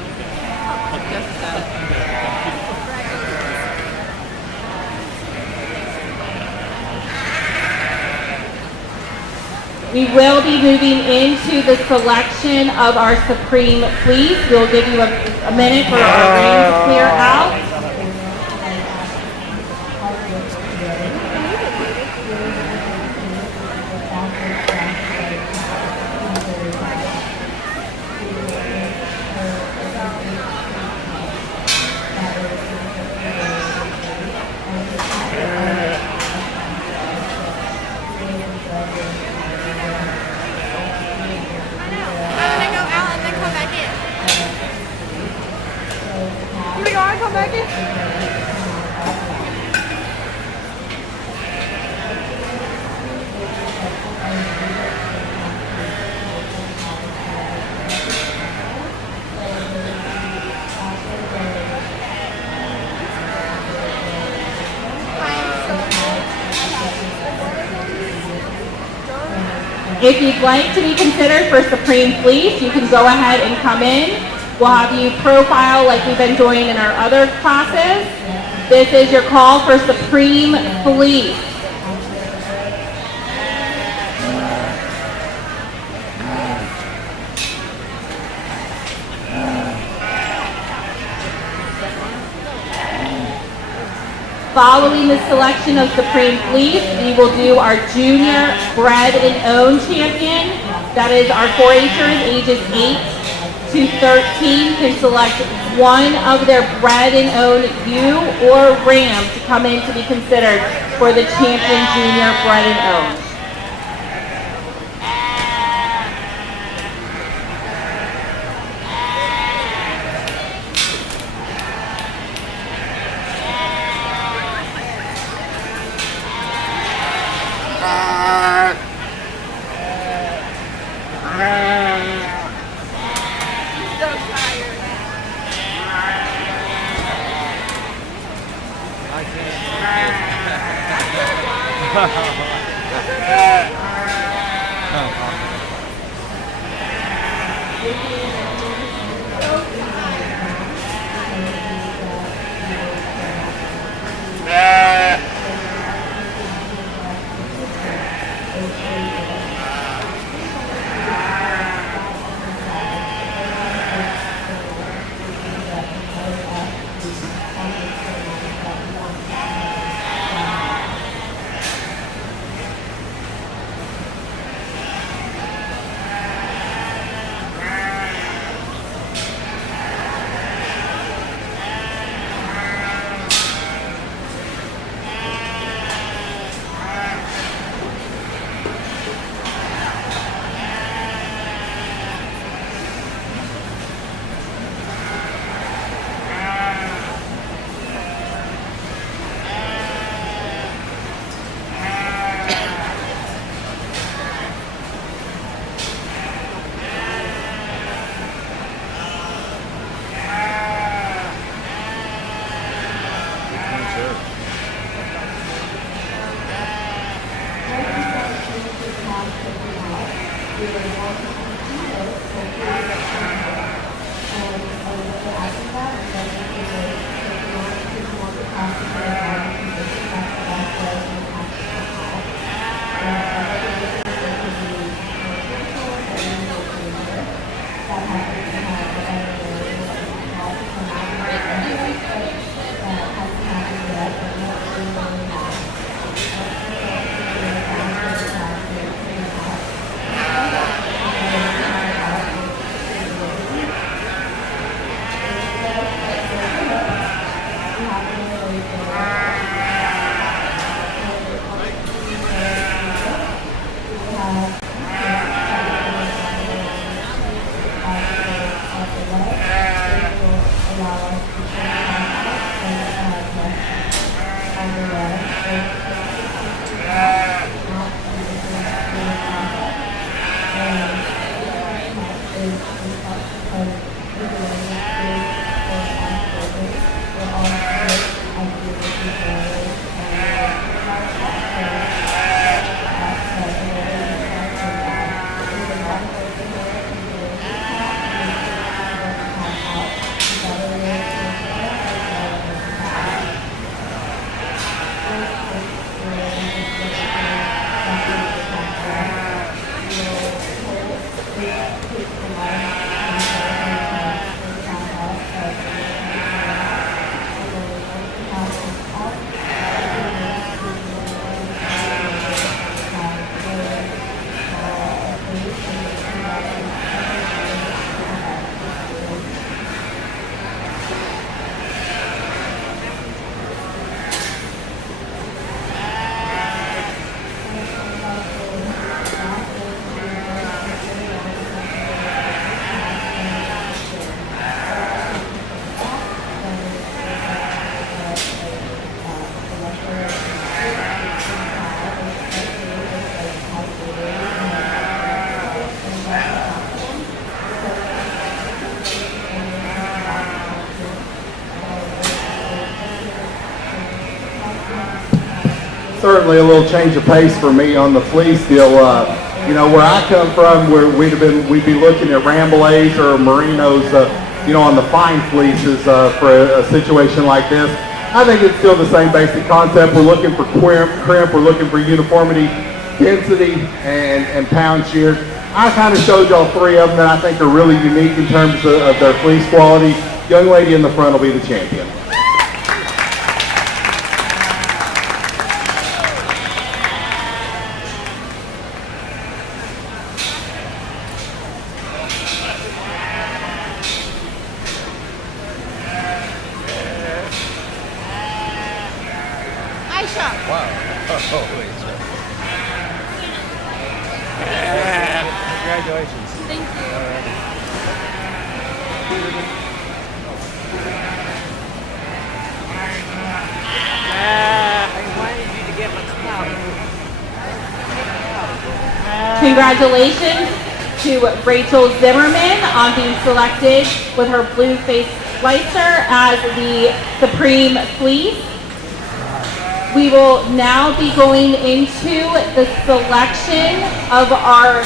We will be moving into the selection of our Supreme Fleece. We'll give you a minute for our ring to clear out. Come back in. If you'd like to be considered for Supreme Fleece, you can go ahead and come in. We'll have you profile like we've been doing in our other classes. This is your call for Supreme Fleece. Following the selection of Supreme Fleece, we will do our Junior Bred and Owned Champion. That is our 4-Hers ages 8 to 13 can select one of their bred and owned ewe or ram to come in to be considered for the Champion Junior Bred and Owned. certainly a little change of pace for me on the fleece deal. You know, where I come from, where we'd be looking at Rambouillets or Merinos, you know, on the fine fleeces for a situation like this. I think it's still the same basic concept. We're looking for crimp, we're looking for uniformity, density, and pound shear. I kind of showed y'all 3 of them that I think are really unique in terms of their fleece quality. Young lady in the front will be the champion. Congratulations. Thank you. I wanted you to get my clout. Congratulations to Rachel Zimmerman on being selected with her blue face slicer as the Supreme Fleece. We will now be going into the selection of our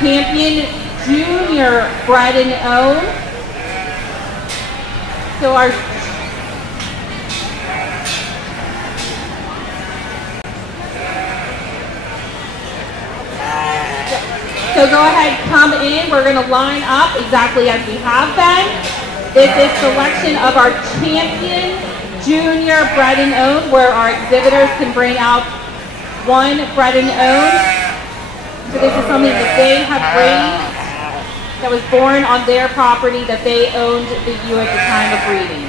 champion junior bred and owned. So our So go ahead, come in. We're going to line up exactly as we have been. This is selection of our champion junior bred and owned, where our exhibitors can bring out one bred and owned. So this is something that they have raised, that was born on their property, that they owned the ewe at the time of breeding.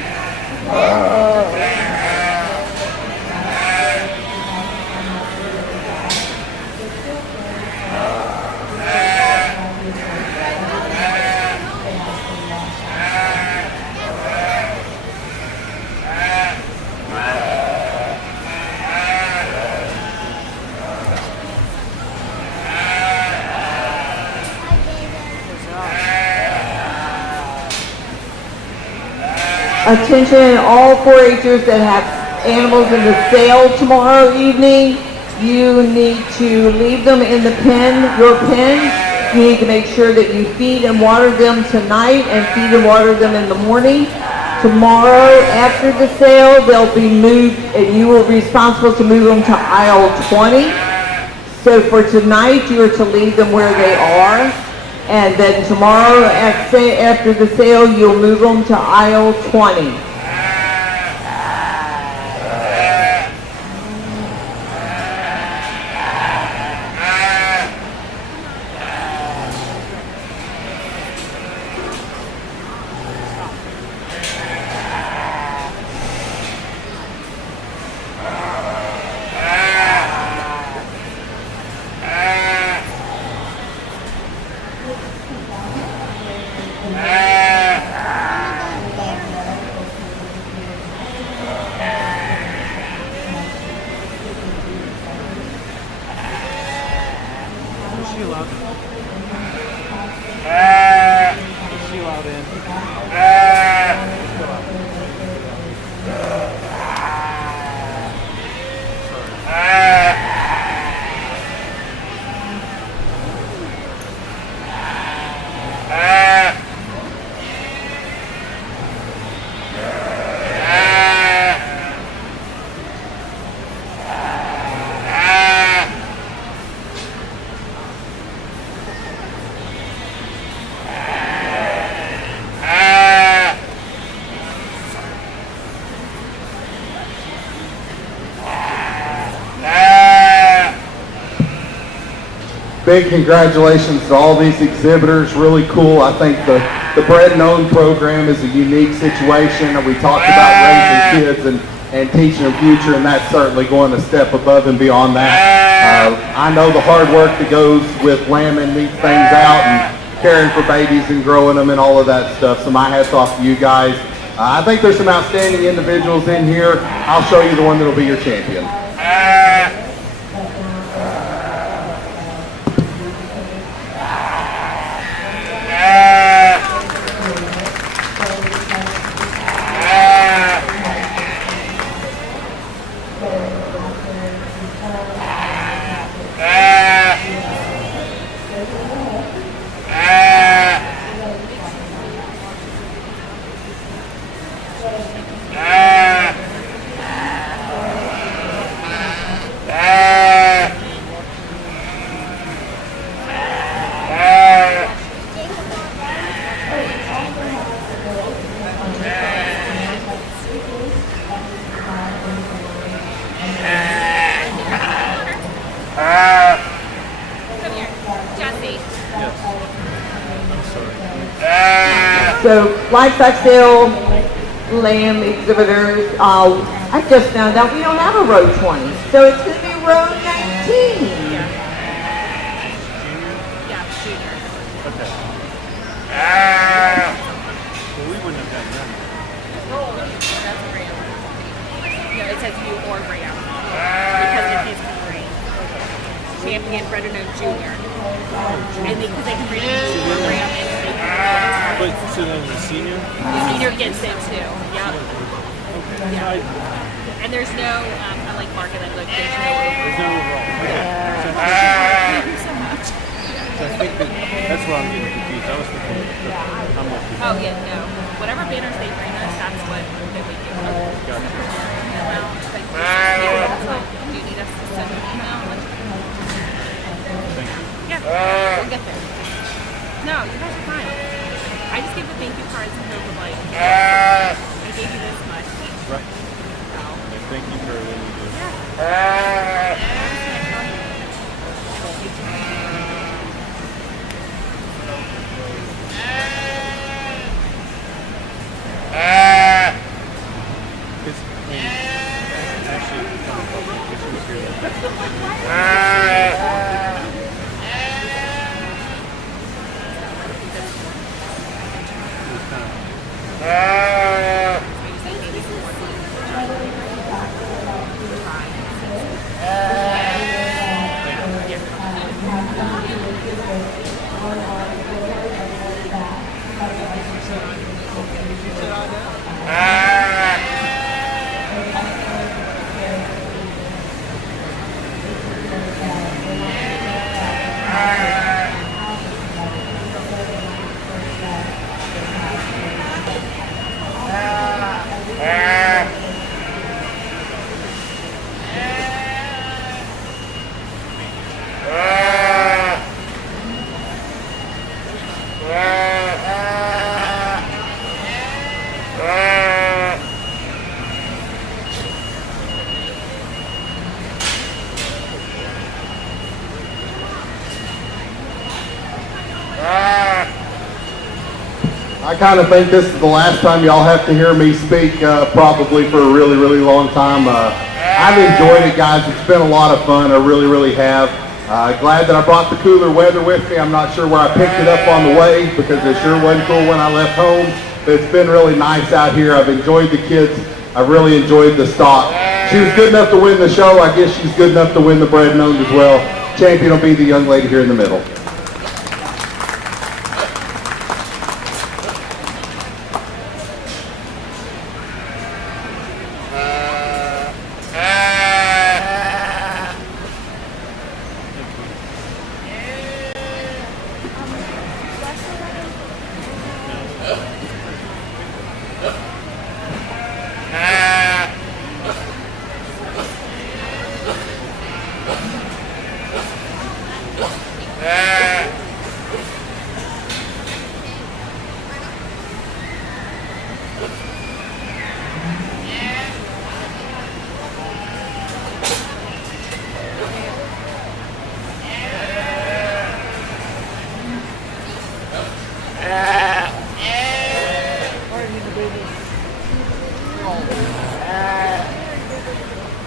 Attention all 4-Hers that have animals in the sale tomorrow evening. You need to leave them in the pen, your pen. You need to make sure that you feed and water them tonight and feed and water them in the morning. Tomorrow after the sale, they'll be moved and you will be responsible to move them to aisle 20. So for tonight, you are to leave them where they are. And then tomorrow, after the sale, you'll move them to aisle 20. Big congratulations to all these exhibitors. Really cool. I think the Bred and Owned program is a unique situation. We talked about raising kids and teaching them future, and that's certainly going a step above and beyond that. I know the hard work that goes with lambing these things out and caring for babies and growing them and all of that stuff. So my hat's off to you guys. I think there's some outstanding individuals in here. I'll show you the one that'll be your champion. So livestock sale, lamb exhibitors, I just found out we don't have a row 20, so it's going to be row 19. Yeah, junior. Okay. Well, we wouldn't have done that. That's Ram. No, it says you or Ram. Because it is Ram. Champion, Brennan, and Junior. And because they can bring Junior, Ram, and they can But so then the senior? the senior gets it too. Yep. Okay. Yeah. So And there's no, unlike Market, like there's no there's no overall. Okay. Thank you so much. So I think that's where I'm getting confused. I was thinking how much. Oh yeah, no. Whatever banners they bring us, that's what that we do. Gotcha. Well, like, do you need us to send an email? Thank you. Yeah, we'll get there. No, you guys are fine. I just gave the thank you cards and hope of like, I gave you this much. Right. And thank you for what you do. It's actually kind of fun because she was here. It was kind of. I kind of think this is the last time y'all have to hear me speak, probably for a really, really long time. I've enjoyed it, guys. It's been a lot of fun. I really, really have. Glad that I brought the cooler weather with me. I'm not sure where I picked it up on the way because it sure wasn't cool when I left home. But it's been really nice out here. I've enjoyed the kids. I've really enjoyed the stock. She was good enough to win the show. I guess she's good enough to win the bread and owned as well. Champion will be the young lady here in the middle.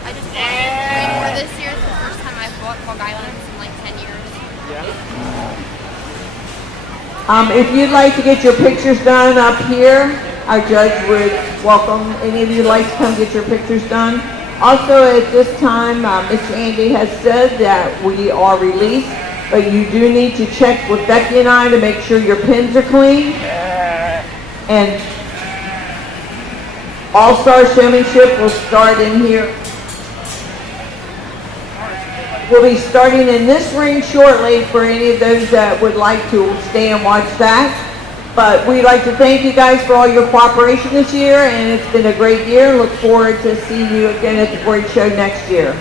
I just bought more this year. It's the first time I've bought Fog Islands in like 10 years. If you'd like to get your pictures done up here, our judge would welcome any of you who'd like to come get your pictures done. Also, at this time, Mr. Andy has said that we are released, but you do need to check with Becky and I to make sure your pins are clean. And All-Star Showmanship will start in here. We'll be starting in this ring shortly for any of those that would like to stay and watch that. But we'd like to thank you guys for all your cooperation this year, and it's been a great year. Look forward to seeing you again at the Great Show next year.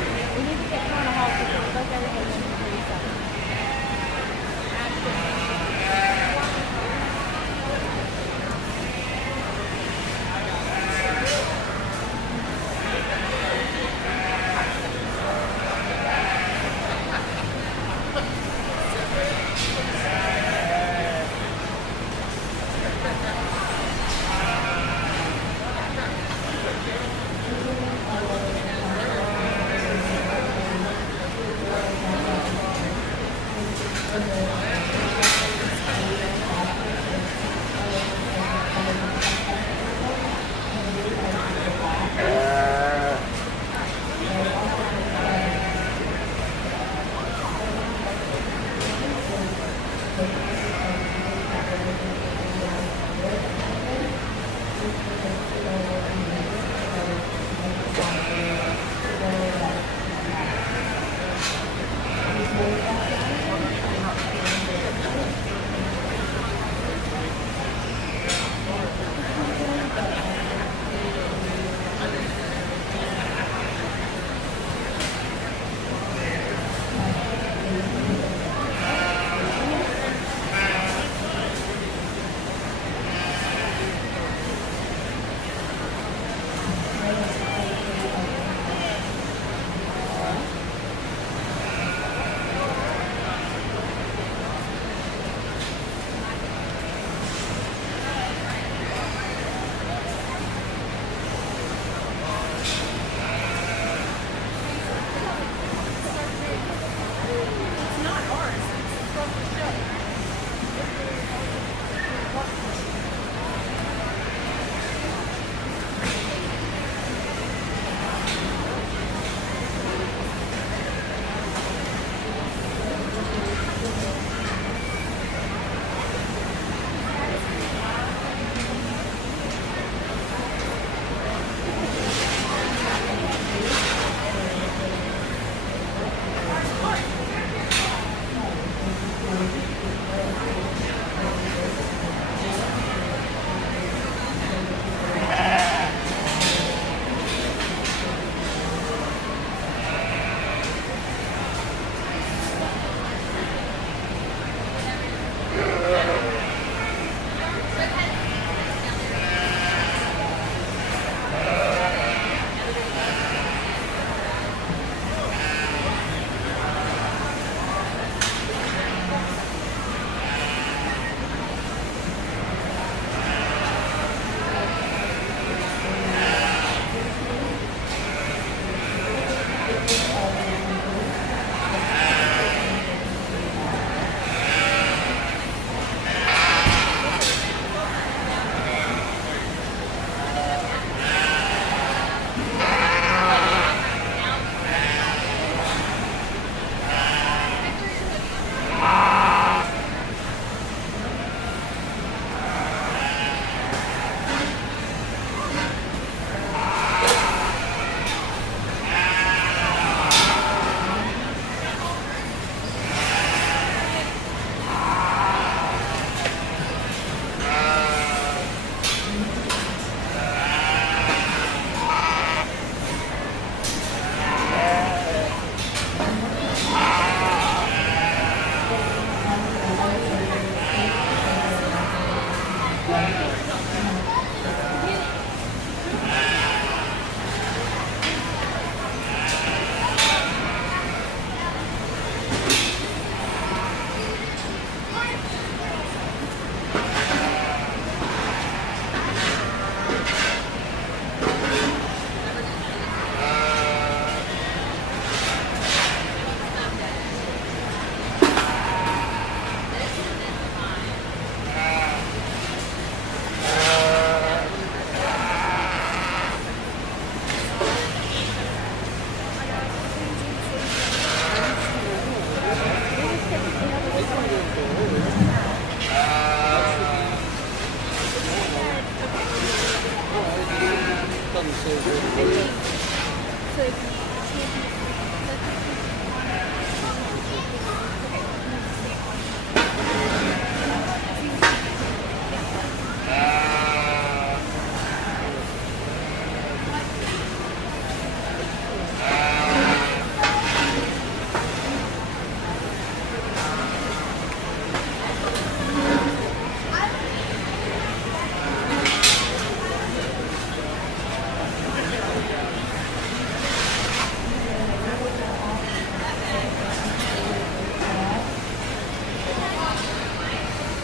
So if you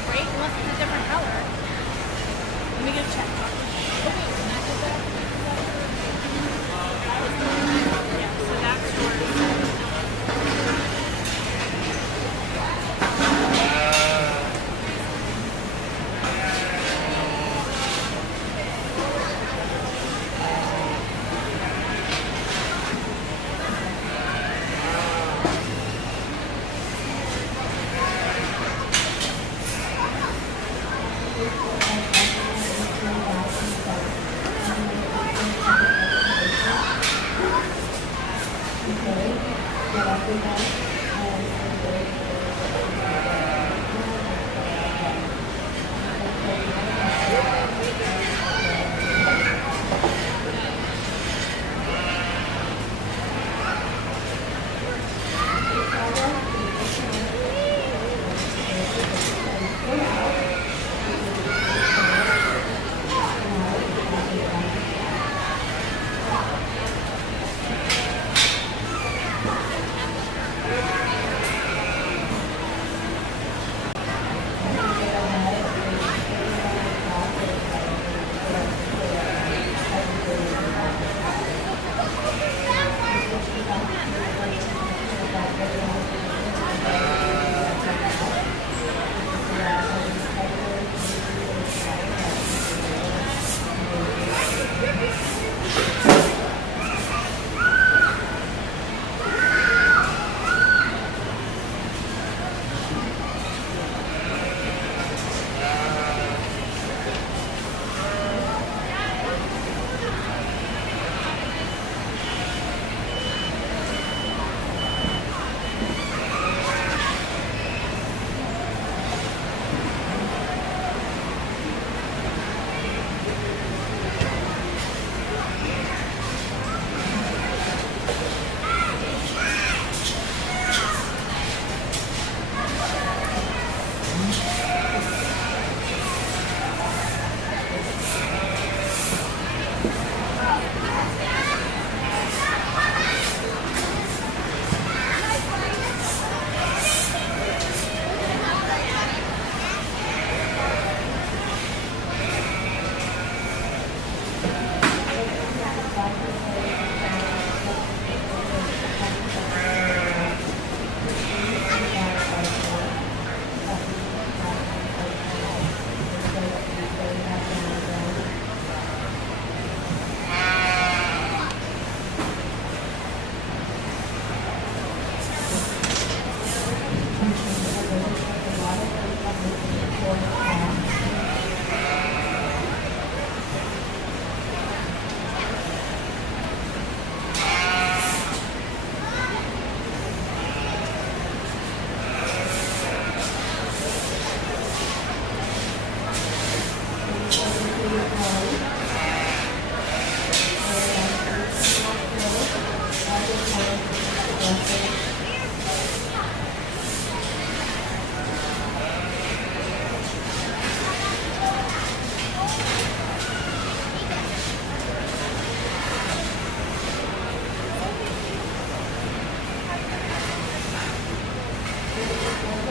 break unless it's a different color. Let me get a check. Yeah, so that's yours.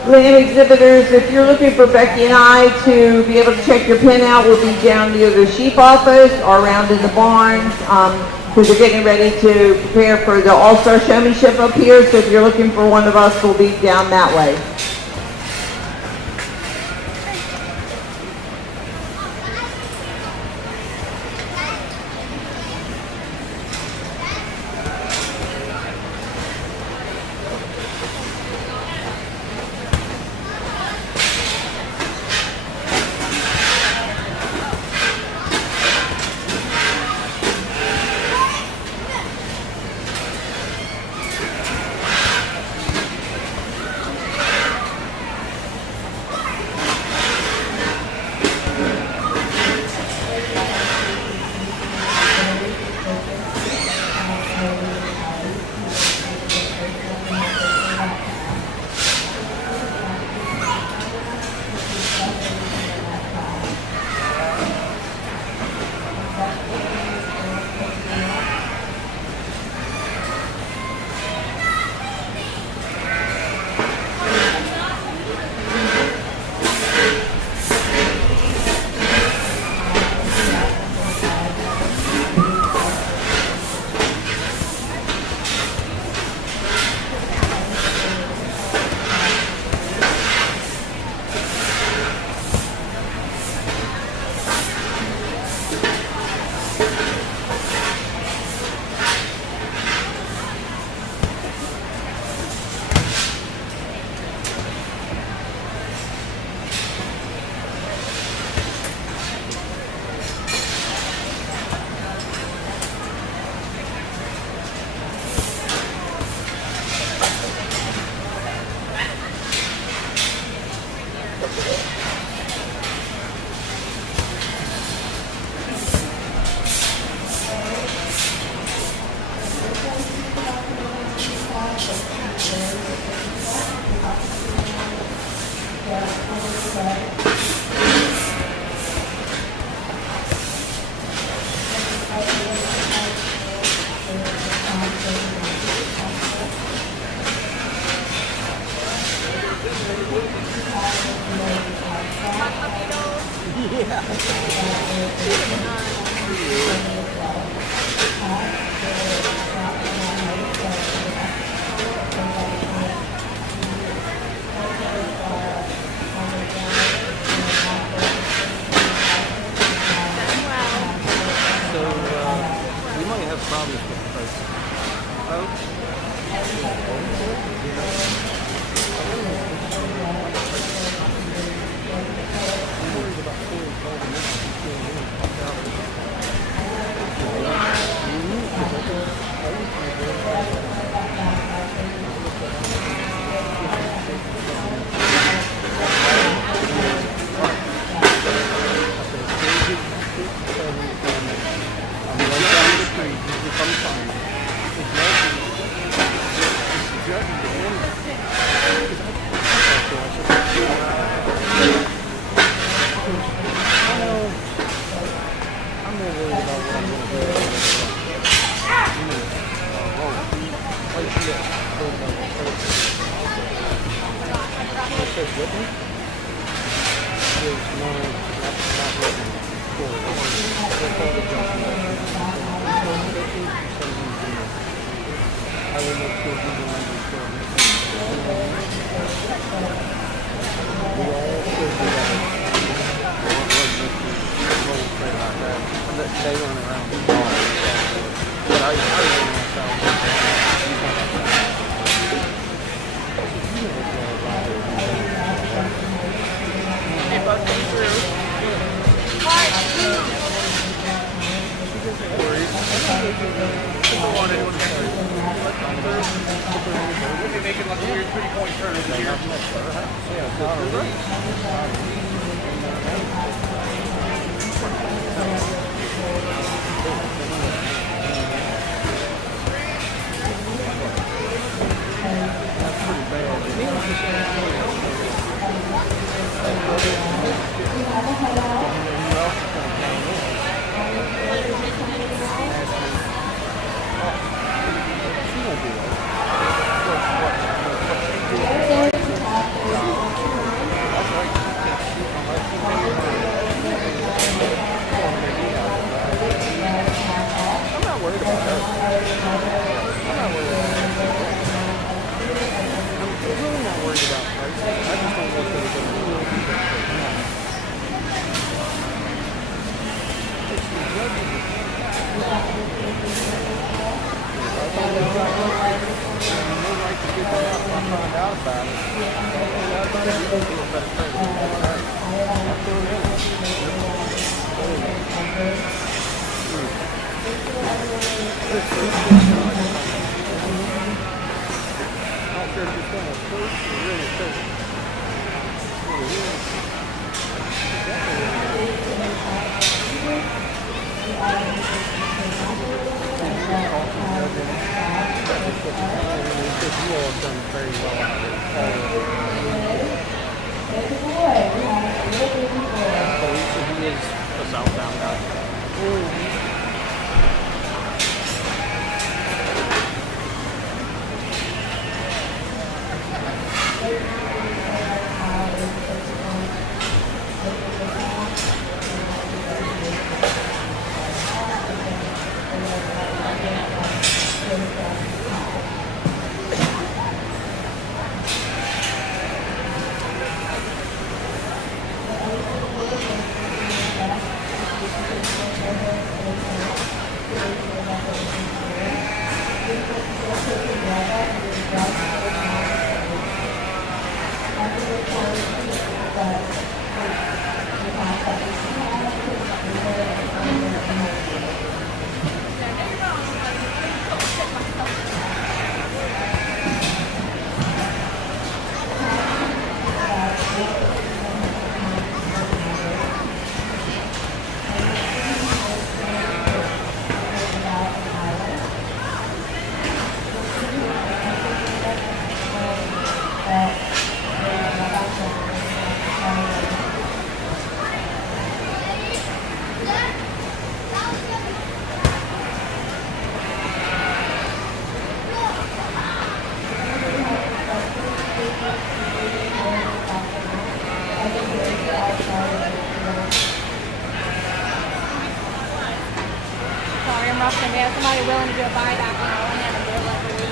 Lamb exhibitors, if you're looking for Becky and I to be able to check your pin out, we'll be down near the sheep office or around in the barns, because we're getting ready to prepare for the All-Star Showmanship up here. So if you're looking for one of us, we'll be down that way. So, we might have problems with the price. They run around the ball. But I run Hey, Bud, came through. We'll be making like a weird 3-point turn over here. willing to do a buyback on our land and do it like we will.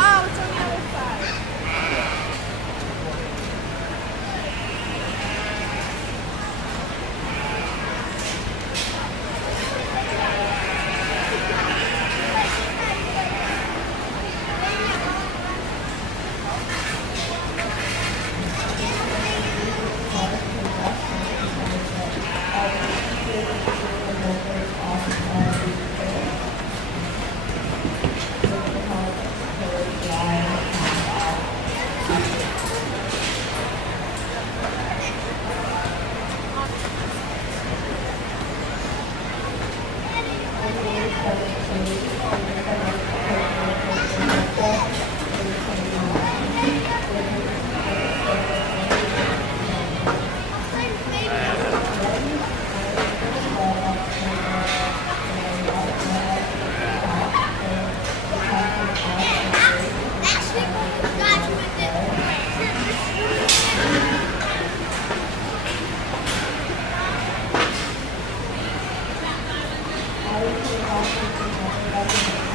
I would say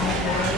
also,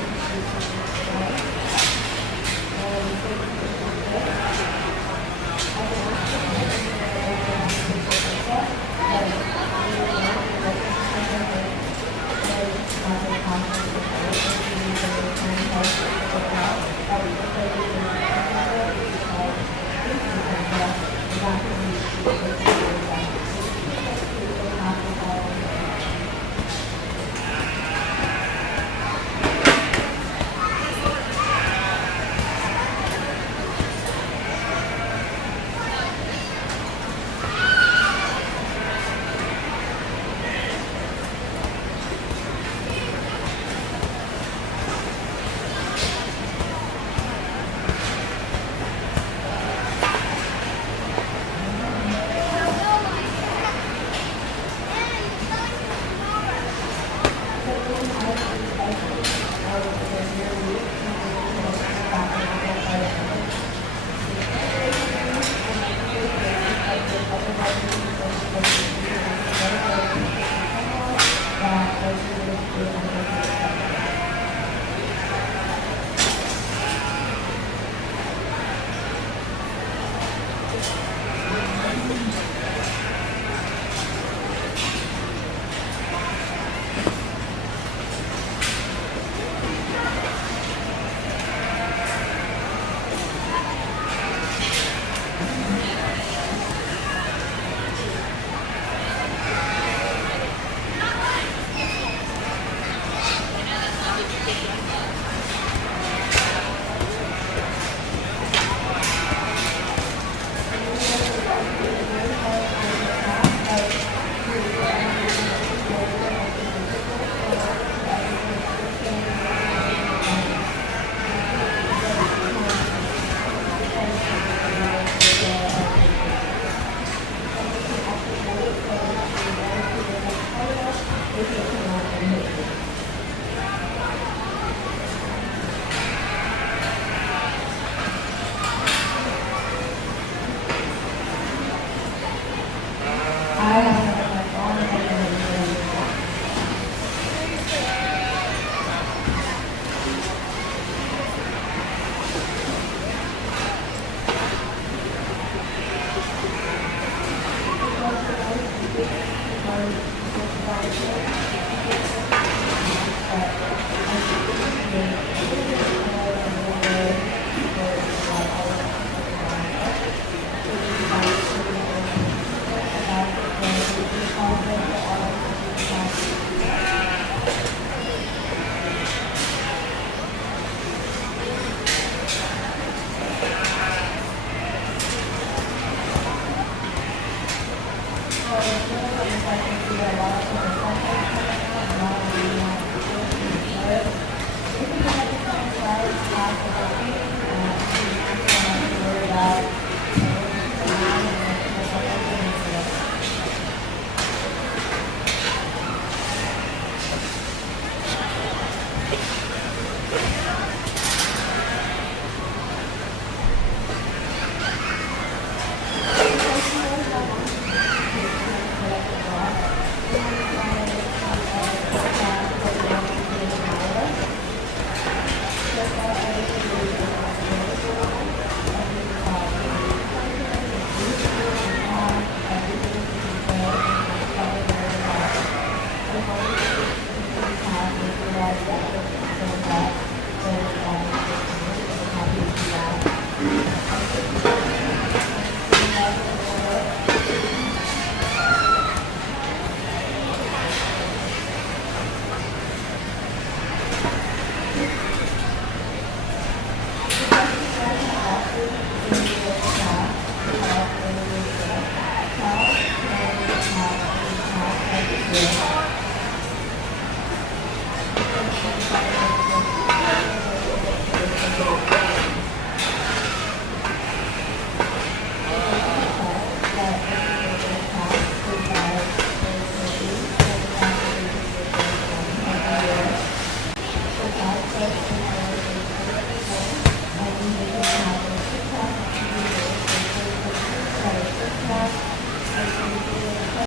Yeah.